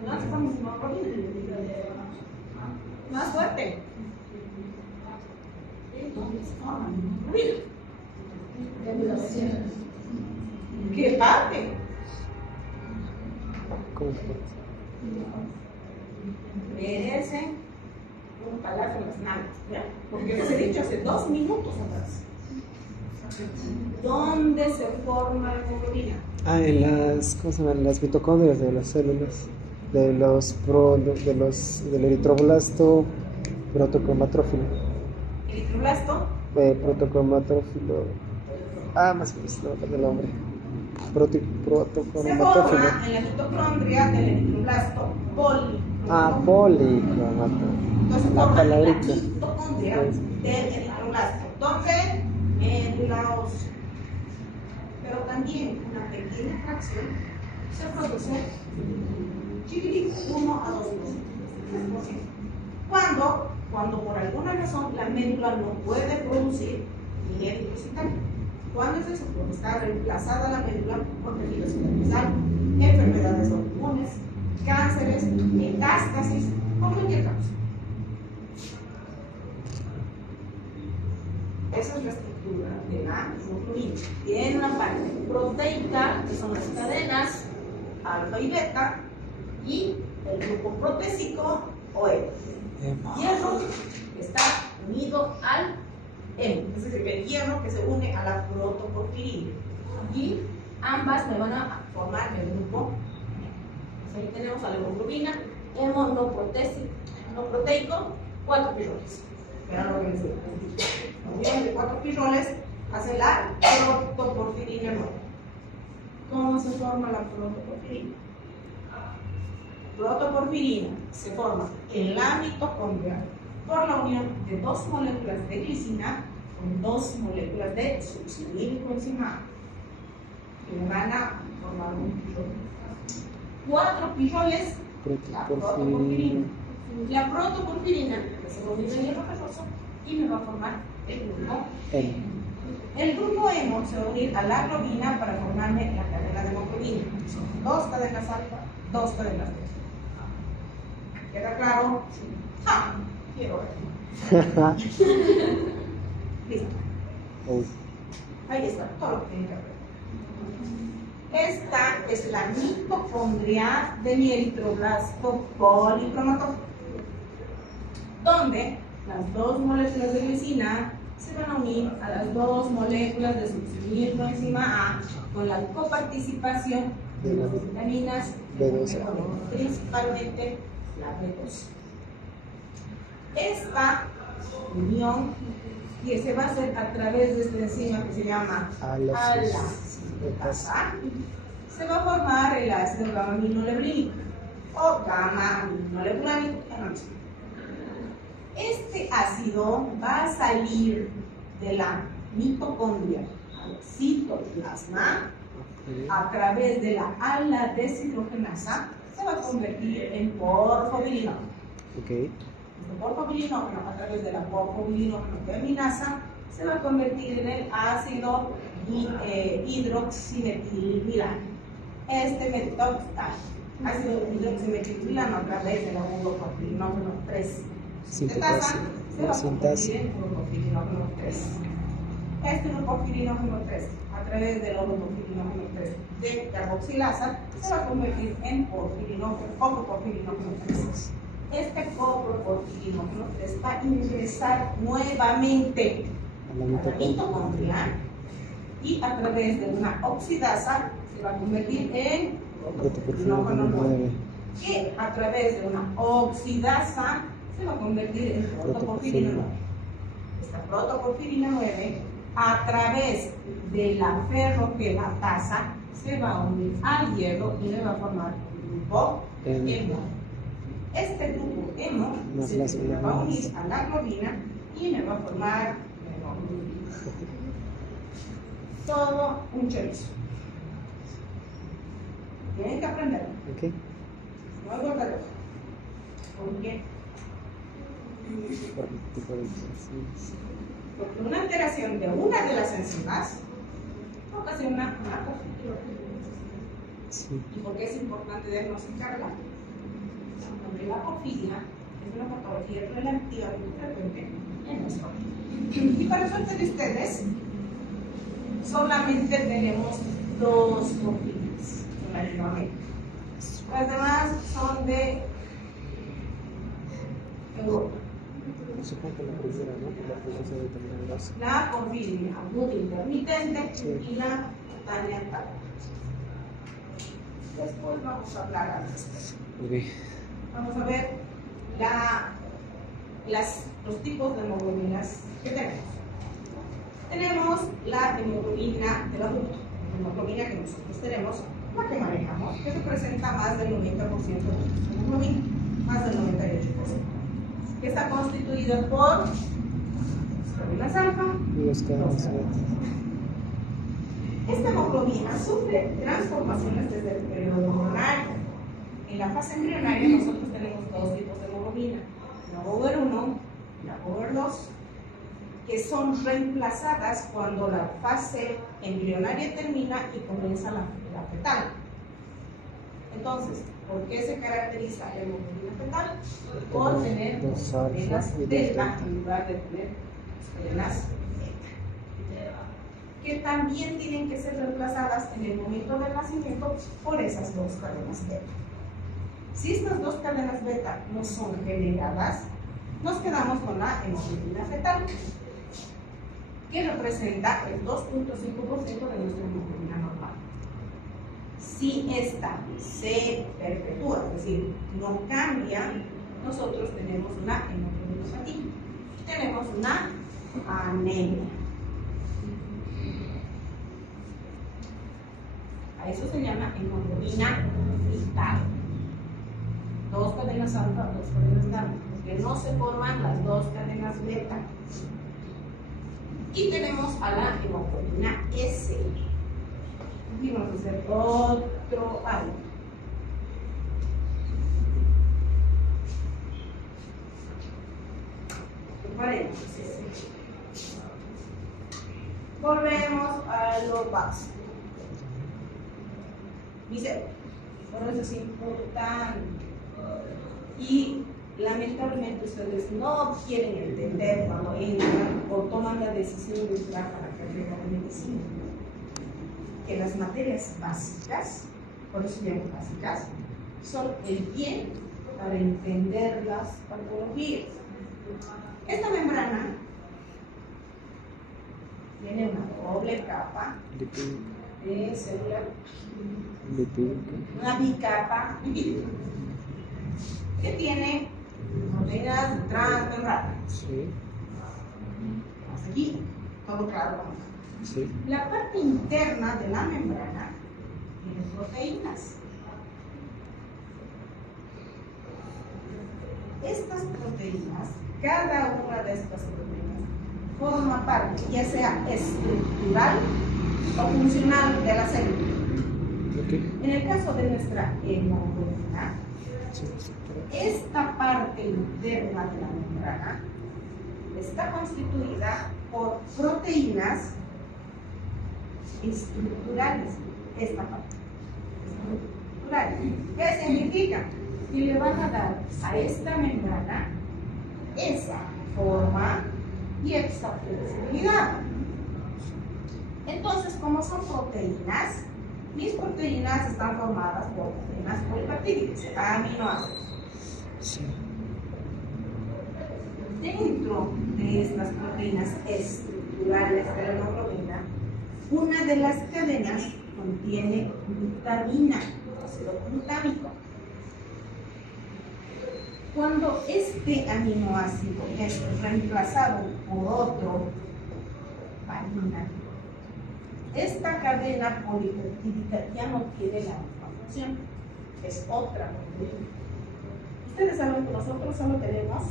¿Dónde se forma mi hemoglobina? Más fuerte. ¿Dónde se forma mi hemoglobina? ¿Qué parte? ¿Cómo fue? Merecen un palazo en las nalgas, ¿ya? Porque les he dicho hace 2 minutos atrás. ¿Dónde se forma la hemoglobina? Ah, en las, ¿cómo se llaman? Las mitocondrias de las células, del eritroblasto protocromatrófilo. Eritroblasto. Protocromatrófilo. Más o menos, no me acuerdo el nombre. Se Protocromatrófilo. forma en la mitocondria del eritroblasto policromático. Policromato. Entonces La forma la palabrita. mitocondria Sí. del eritroblasto. ¿Dónde? En la ósea. Pero también una pequeña fracción se produce chiquitito, 1 a 2%. Cuando por alguna razón la médula no puede producir miel depositaria. ¿Cuándo es eso? Cuando está reemplazada la médula por tejido cicatricial, enfermedades autoinmunes, cánceres, metástasis o cualquier causa. Esa es la estructura de la hemoglobina. Tiene una parte proteica, que son las cadenas alfa y beta, y el grupo protésico o hemo. Hierro está unido al hemo, es decir, el hierro que se une a la protoporfirina. Y ambas me van a formar el grupo. Ahí tenemos a la hemoglobina, hemo no proteico, 4 pirroles. Vean lo que les digo. Bien, de 4 pirroles hace la protoporfirina nueva. ¿Cómo se forma la protoporfirina? Protoporfirina se forma en la mitocondria por la unión de 2 moléculas de glicina con 2 moléculas de succinilcoenzima. que van a formar un pirrol. 4 pirroles, la protoporfirina. La protoporfirina que se vuelve en hierro ferroso y me va a formar el grupo hemo. El grupo hemo se va a unir a la globina para formarme la cadena de hemoglobina. Son 2 cadenas alfa, 2 cadenas beta. ¿Queda claro? ¡Ja! Quiero ver. Listo. Ahí está, todo lo que tiene que ver. Esta es la mitocondria de mi eritroblasto policromatóforo, donde las 2 moléculas de glicina se van a unir a las 2 moléculas de succinilcoenzima A con la coparticipación de las vitaminas B12, principalmente la B12. Esta unión que se va a hacer a través de esta enzima que se llama ala-sintetasa, se va a formar el ácido gamma-aminolebulánico o gamma-aminolebulánico. Este ácido va a salir de la mitocondria al citoplasma a través de la ala deshidrogenasa, se va a convertir en porfobilinógeno. El porfobilinógeno, a través de la porfobilinógeno terminasa, se va a convertir en el ácido hidroximetilvilano. Este ácido hidroximetilvilano, a través del uroporfirinógeno 3 sintetasa, se va a convertir en uroporfirinógeno 3. Este uroporfirinógeno 3, a través del uroporfirinógeno 3 de carboxilasa, se va a convertir en coproporfirinógeno 3. Este coproporfirinógeno 3 va a ingresar nuevamente a la mitocondria y a través de una oxidasa se va a convertir en protoporfirinógeno 9, que a través de una oxidasa se va a convertir en protoporfirina 9. Esta protoporfirina 9, a través de la ferroquelatasa, se va a unir al hierro y le va a formar un grupo hemo. Este grupo hemo se va a unir a la globina y me va a formar hemoglobina. Todo un chorizo. Tienen que aprenderlo. No es golpe de hoja. ¿Por qué? Porque una alteración de una de las enzimas ocasiona una porfiria. ¿Y por qué es importante diagnosticarla? Porque la porfiria es una patología relativamente frecuente en nuestro país. Y para suerte de ustedes, solamente tenemos 2 porfirias en Latinoamérica. Las demás son de Europa. Supongo que la primera, ¿no? La presencia de vitamina B12. La porfiria aguda intermitente y la cutánea tarda. Después vamos a hablar al respecto. Vamos a ver los tipos de hemoglobinas que tenemos. Tenemos la hemoglobina del adulto, la hemoglobina que nosotros tenemos, la que manejamos, que representa más del 90% de nuestra hemoglobina, más del 98%, que está constituida por cadenas alfa y 2 cadenas beta. Esta hemoglobina sufre transformaciones desde el periodo embrionario. En la fase embrionaria nosotros tenemos 2 tipos de hemoglobina, la over 1 y la over 2, que son reemplazadas cuando la fase embrionaria termina y comienza la fetal. Entonces, ¿por qué se caracteriza la hemoglobina fetal? Por tener 2 cadenas delta en lugar de tener cadenas beta, que también tienen que ser reemplazadas en el momento del nacimiento por esas 2 cadenas beta. Si estas 2 cadenas beta no son generadas, nos quedamos con la hemoglobina fetal, que representa el 2.5% de nuestra hemoglobina normal. Si esta se perpetúa, es decir, no cambia, nosotros tenemos una hemoglobinopatía, tenemos una anemia. A eso se llama hemoglobina vital. 2 cadenas alfa, 2 cadenas gamma, porque no se forman las 2 cadenas beta. Y tenemos a la hemoglobina S. Y vamos a hacer otro aire. Preparemos. Volvemos a lo básico. Dice, por eso es importante. Y lamentablemente ustedes no quieren entender cuando entran o toman la decisión de entrar a la carrera de medicina, que las materias básicas, por eso se llaman básicas, son el bien para entender las patologías. Esta membrana tiene una doble capa de célula, una bicapa lipídica, que tiene proteínas transmembranas. Sí. Hasta aquí, todo claro. Sí. La parte interna de la membrana tiene proteínas. Estas proteínas, cada una de estas proteínas, forma parte, ya sea estructural o funcional de la célula. Okay. En el caso de nuestra hemoglobina, Sí. esta parte interna de la membrana está constituida por proteínas estructurales. Esta parte. Estructurales. ¿Qué significa? Que le van a dar a esta membrana esa forma y esa flexibilidad. Entonces, como son proteínas, mis proteínas están formadas por proteínas polipeptídicas, aminoácidos. Sí. Dentro de estas proteínas estructurales de la hemoglobina, una de las cadenas contiene glutamina, ácido glutámico. Cuando este aminoácido es reemplazado por otro, valina, esta cadena polipeptídica ya no tiene la misma función, es otra proteína. Ustedes saben que nosotros solo tenemos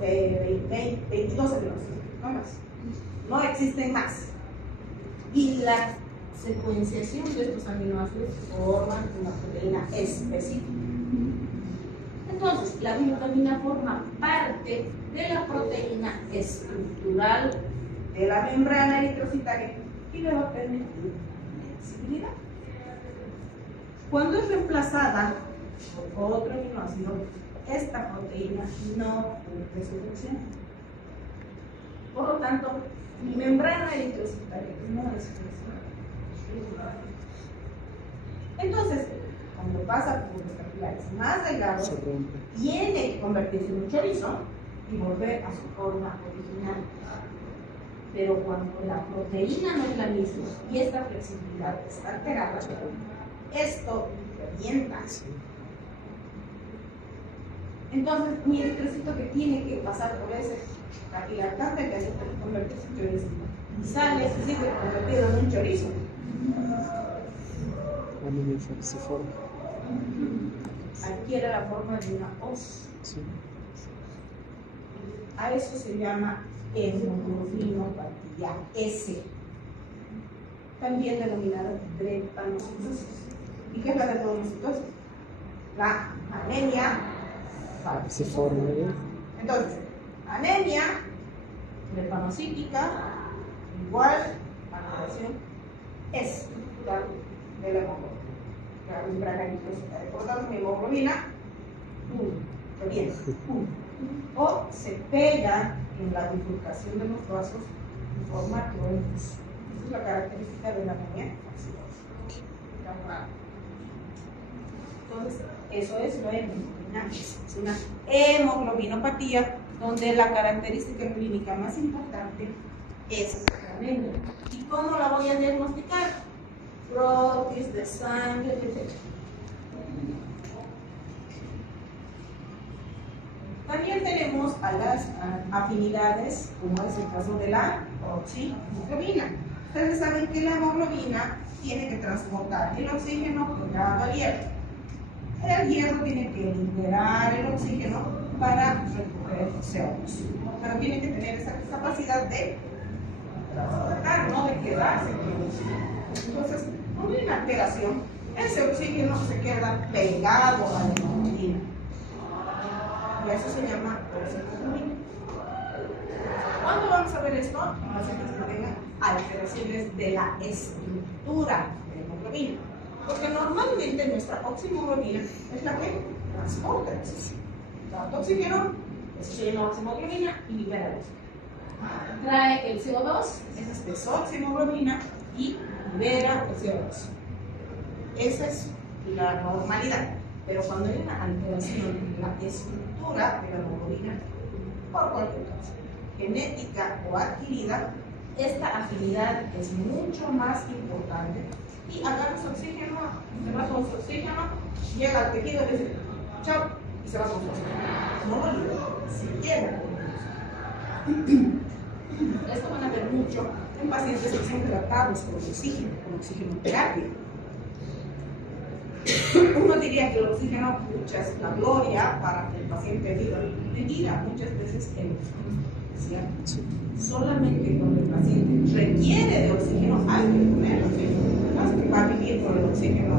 22 aminoácidos, no más. No existen más. Y la secuenciación de estos aminoácidos forman una proteína específica. Entonces, la glutamina forma parte de la proteína estructural de la membrana eritrocitaria y le va a permitir flexibilidad. Cuando es reemplazada por otro aminoácido, esta proteína no cumple su función. Por lo tanto, mi membrana eritrocitaria no es funcional. Entonces, cuando pasa por los capilares más delgados, Se rompe. tiene que convertirse en un chorizo y volver a su forma original. Pero cuando la proteína no es la misma y esta flexibilidad está alterada, esto revienta. Entonces, mi eritrocito que tiene que pasar por ese capilar tan delgadito y convertirse en chorizo, y sale y sigue convertido en un chorizo. A mí se forma. Adquiere la forma de una hoz. Sí. A eso se llama hemoglobinopatía S, también denominada drepanocitosis. ¿Y qué es la drepanocitosis? La anemia Se forma. Entonces, anemia drepanocítica igual alteración estructural de la hemoglobina. La membrana eritrocitaria. Por lo tanto, mi hemoglobina reviene. O se pega en la bifurcación de los vasos en forma trombos. Esa es la característica de la anemia. Entonces, eso es lo hemoglobina. Es una hemoglobinopatía donde la característica clínica más importante es la anemia. ¿Y cómo la voy a diagnosticar? Protis de sangre, etc. También tenemos a las afinidades, como es el caso de la oxihemoglobina. Ustedes saben que la hemoglobina tiene que transportar el oxígeno pegado al hierro. El hierro tiene que liberar el oxígeno para recoger CO2. Pero tiene que tener esa capacidad de transportar, no de quedarse con el oxígeno. Entonces, cuando hay una alteración, ese oxígeno se queda pegado a la hemoglobina. Y eso se llama oxigenoglobina. ¿Cuándo vamos a ver esto? En pacientes que tengan alteraciones de la estructura de la hemoglobina. Porque normalmente nuestra oximoglobina es la que transporta el oxígeno. Tanto oxígeno, eso se llama oximoglobina y libera el oxígeno. Trae el CO2, esa es desoximoglobina y libera el CO2. Esa es la normalidad. Pero cuando hay una alteración en la estructura de la hemoglobina, por cualquier causa, genética o adquirida, esta afinidad es mucho más importante y agarras oxígeno, se va con su oxígeno, llega al tejido y dice chao y se va con su oxígeno. No lo libera, se llega con esto van a ver mucho en pacientes que son tratados con oxigenoterapia. Uno diría que el oxígeno es la gloria para que el paciente viva. Mentira, muchas veces el oxígeno es cierto. Solamente cuando el paciente requiere de oxígeno hay que poner oxígeno. No es que va a vivir con el oxígeno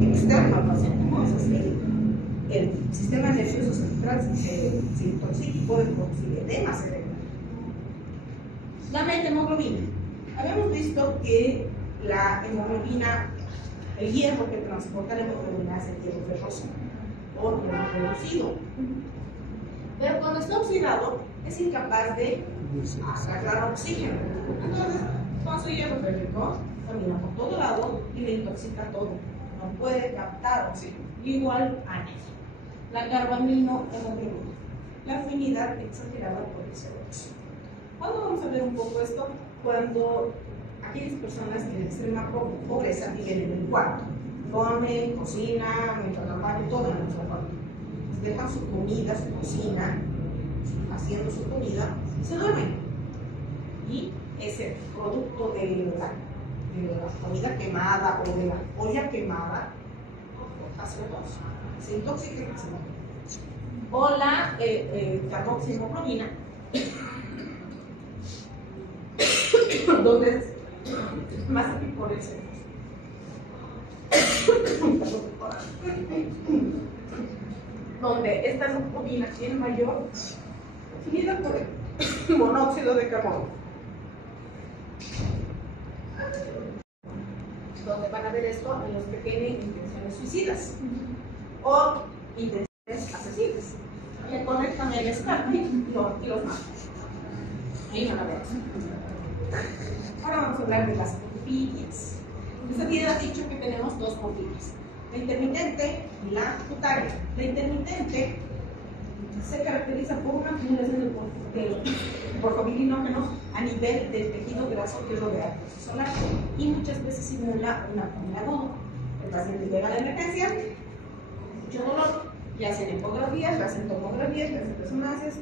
externo al paciente, no es así. El sistema nervioso central se intoxica y puede producir edema cerebral. La hemoglobina. Habíamos visto que la hemoglobina, el hierro que transporta la hemoglobina es el hierro ferroso o hierro reducido. Pero cuando está oxidado es incapaz de agarrar oxígeno. Entonces, con su hierro férrico camina por todo lado y le intoxica todo. No puede captar oxígeno. Igual anemia. La carbaminohemoglobina. La afinidad exagerada por el CO2. ¿Cuándo vamos a ver un poco esto? Cuando aquellas personas que en extrema pobreza viven en el cuarto, comen, cocinan, mientras trabajan, todo en nuestro cuarto. Dejan su comida, su cocina, haciendo su comida, y se duermen. Y ese producto de la comida quemada o de la olla quemada hace dos, se intoxica y se muere. O la carboximoglobina, donde es más aquí por el centro. Donde esta hemoglobina tiene mayor afinidad por el monóxido de carbono. Donde van a ver esto en los que tienen intenciones suicidas o intenciones asesinas. Le conectan el escape y los matan. Ahí van a ver eso. Ahora vamos a hablar de las porfirias. Esta ha dicho que tenemos dos porfirias, la intermitente y la cutánea. La intermitente se caracteriza por una acumulación de porfobirinógenos a nivel del tejido graso que rodea el plexo solar y muchas veces simula una anemia aguda. El paciente llega a la emergencia, mucho dolor, le hacen ecografías, le hacen tomografías, le hacen resonancias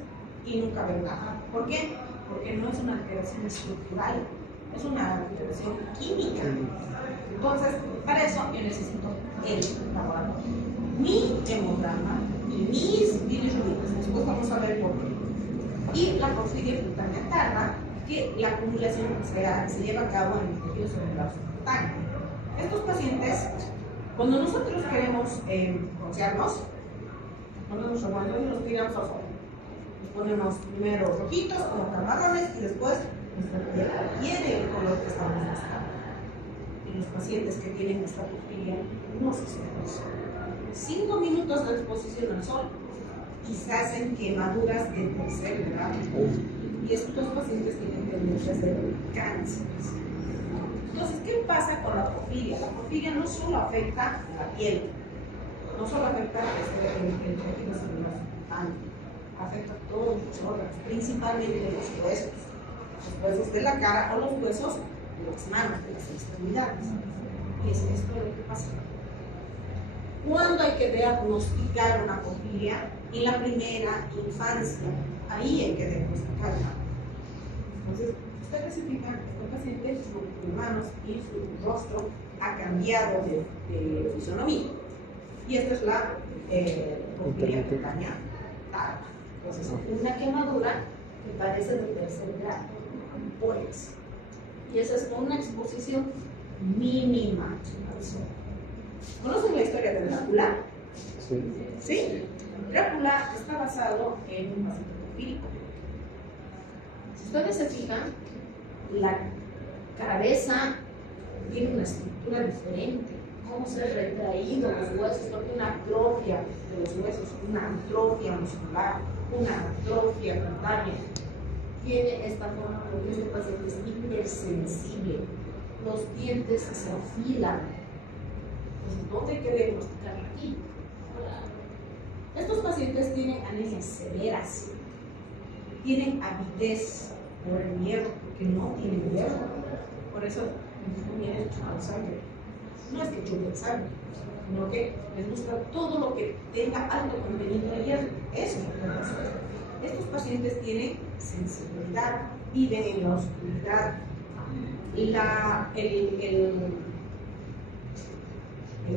y nunca ven nada. ¿Por qué? Porque no es una alteración estructural, es una alteración química. Entonces, para eso yo necesito el laboratorio, mi hemograma y mis bilirrubinas. Después vamos a ver por qué. Y la porfiria cutánea tarda, que la acumulación se lleva a cabo en el tejido cerebral subcutáneo. Estos pacientes, cuando nosotros queremos broncearnos, ponemos reguando y los tiramos al sol. Nos ponemos primero rojitos, como camarones, y después nuestra piel adquiere el color que estamos buscando. Y los pacientes que tienen esta porfiria no se sienten sol. 5 minutos de exposición al sol quizás en quemaduras de tercer grado. Y estos pacientes tienen tendencias de cáncer. Entonces, ¿qué pasa con la porfiria? La porfiria no solo afecta la piel, no solo afecta el tejido cerebral, afecta todos los órganos, principalmente los huesos de la cara o los huesos de las manos, de las extremidades. Y es esto lo que pasa. ¿Cuándo hay que diagnosticar una porfiria? En la primera infancia, ahí hay que diagnosticarla. Entonces, ustedes se fijan que el paciente, sus manos y su rostro ha cambiado de fisonomía. Y esta es la porfiria cutánea tarda. Entonces, una quemadura que parece de tercer grado. horas. Y esa es una exposición mínima. ¿Conocen la historia de Drácula? Sí. Sí. Drácula está basado en un paciente porfírico. Si ustedes se fijan, la cabeza tiene una estructura diferente. Cómo se han retraído los huesos, porque una atrofia de los huesos, una atrofia muscular, una atrofia cutánea. Tiene esta forma porque este paciente es hipersensible. Los dientes se afilan. Entonces, ¿dónde hay que diagnosticar aquí? Estos pacientes tienen anemias severas, tienen avidez por el miedo, porque no tienen miedo. Por eso no vienen chupando sangre. No es que chupen sangre, sino que les gusta todo lo que tenga alto contenido de hierro. Eso es lo que pasa. Estos pacientes tienen sensibilidad, viven en la oscuridad. El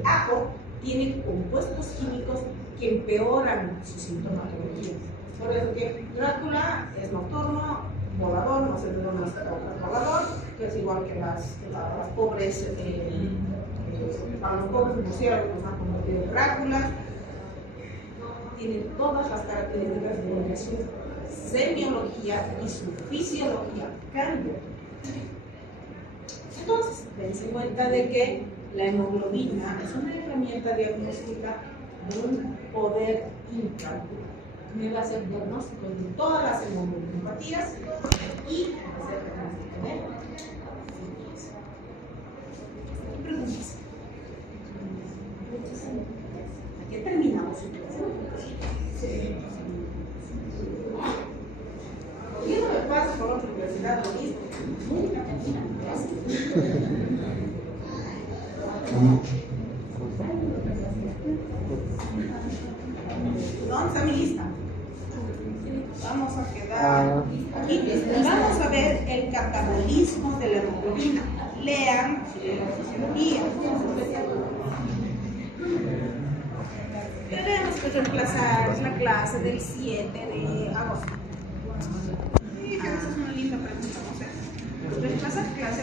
ajo tiene compuestos químicos que empeoran su sintomatología. Por eso que Drácula es nocturno, volador, no sé de dónde está volador, que es igual que las pobres, a los pobres murciélagos nos han convertido en Dráculas. Tienen todas las características de su semiología y su fisiología cambian. Entonces, dense cuenta de que la hemoglobina es una herramienta diagnóstica de un poder incalculable. Me va a hacer diagnóstico de todas las hemoglobinopatías y hacer diagnóstico de fibrosis. Preguntas. Aquí terminamos. Sí. ¿Por qué no me pasa por otra universidad lo mismo? Nunca terminan. ¿Dónde está mi lista? Vamos a quedar aquí. Vamos a ver el catabolismo de la hemoglobina. Lean la fisiología. Tenemos que reemplazar la clase del 7 de agosto. Sí, esa es una linda pregunta, no sé. Reemplazar clase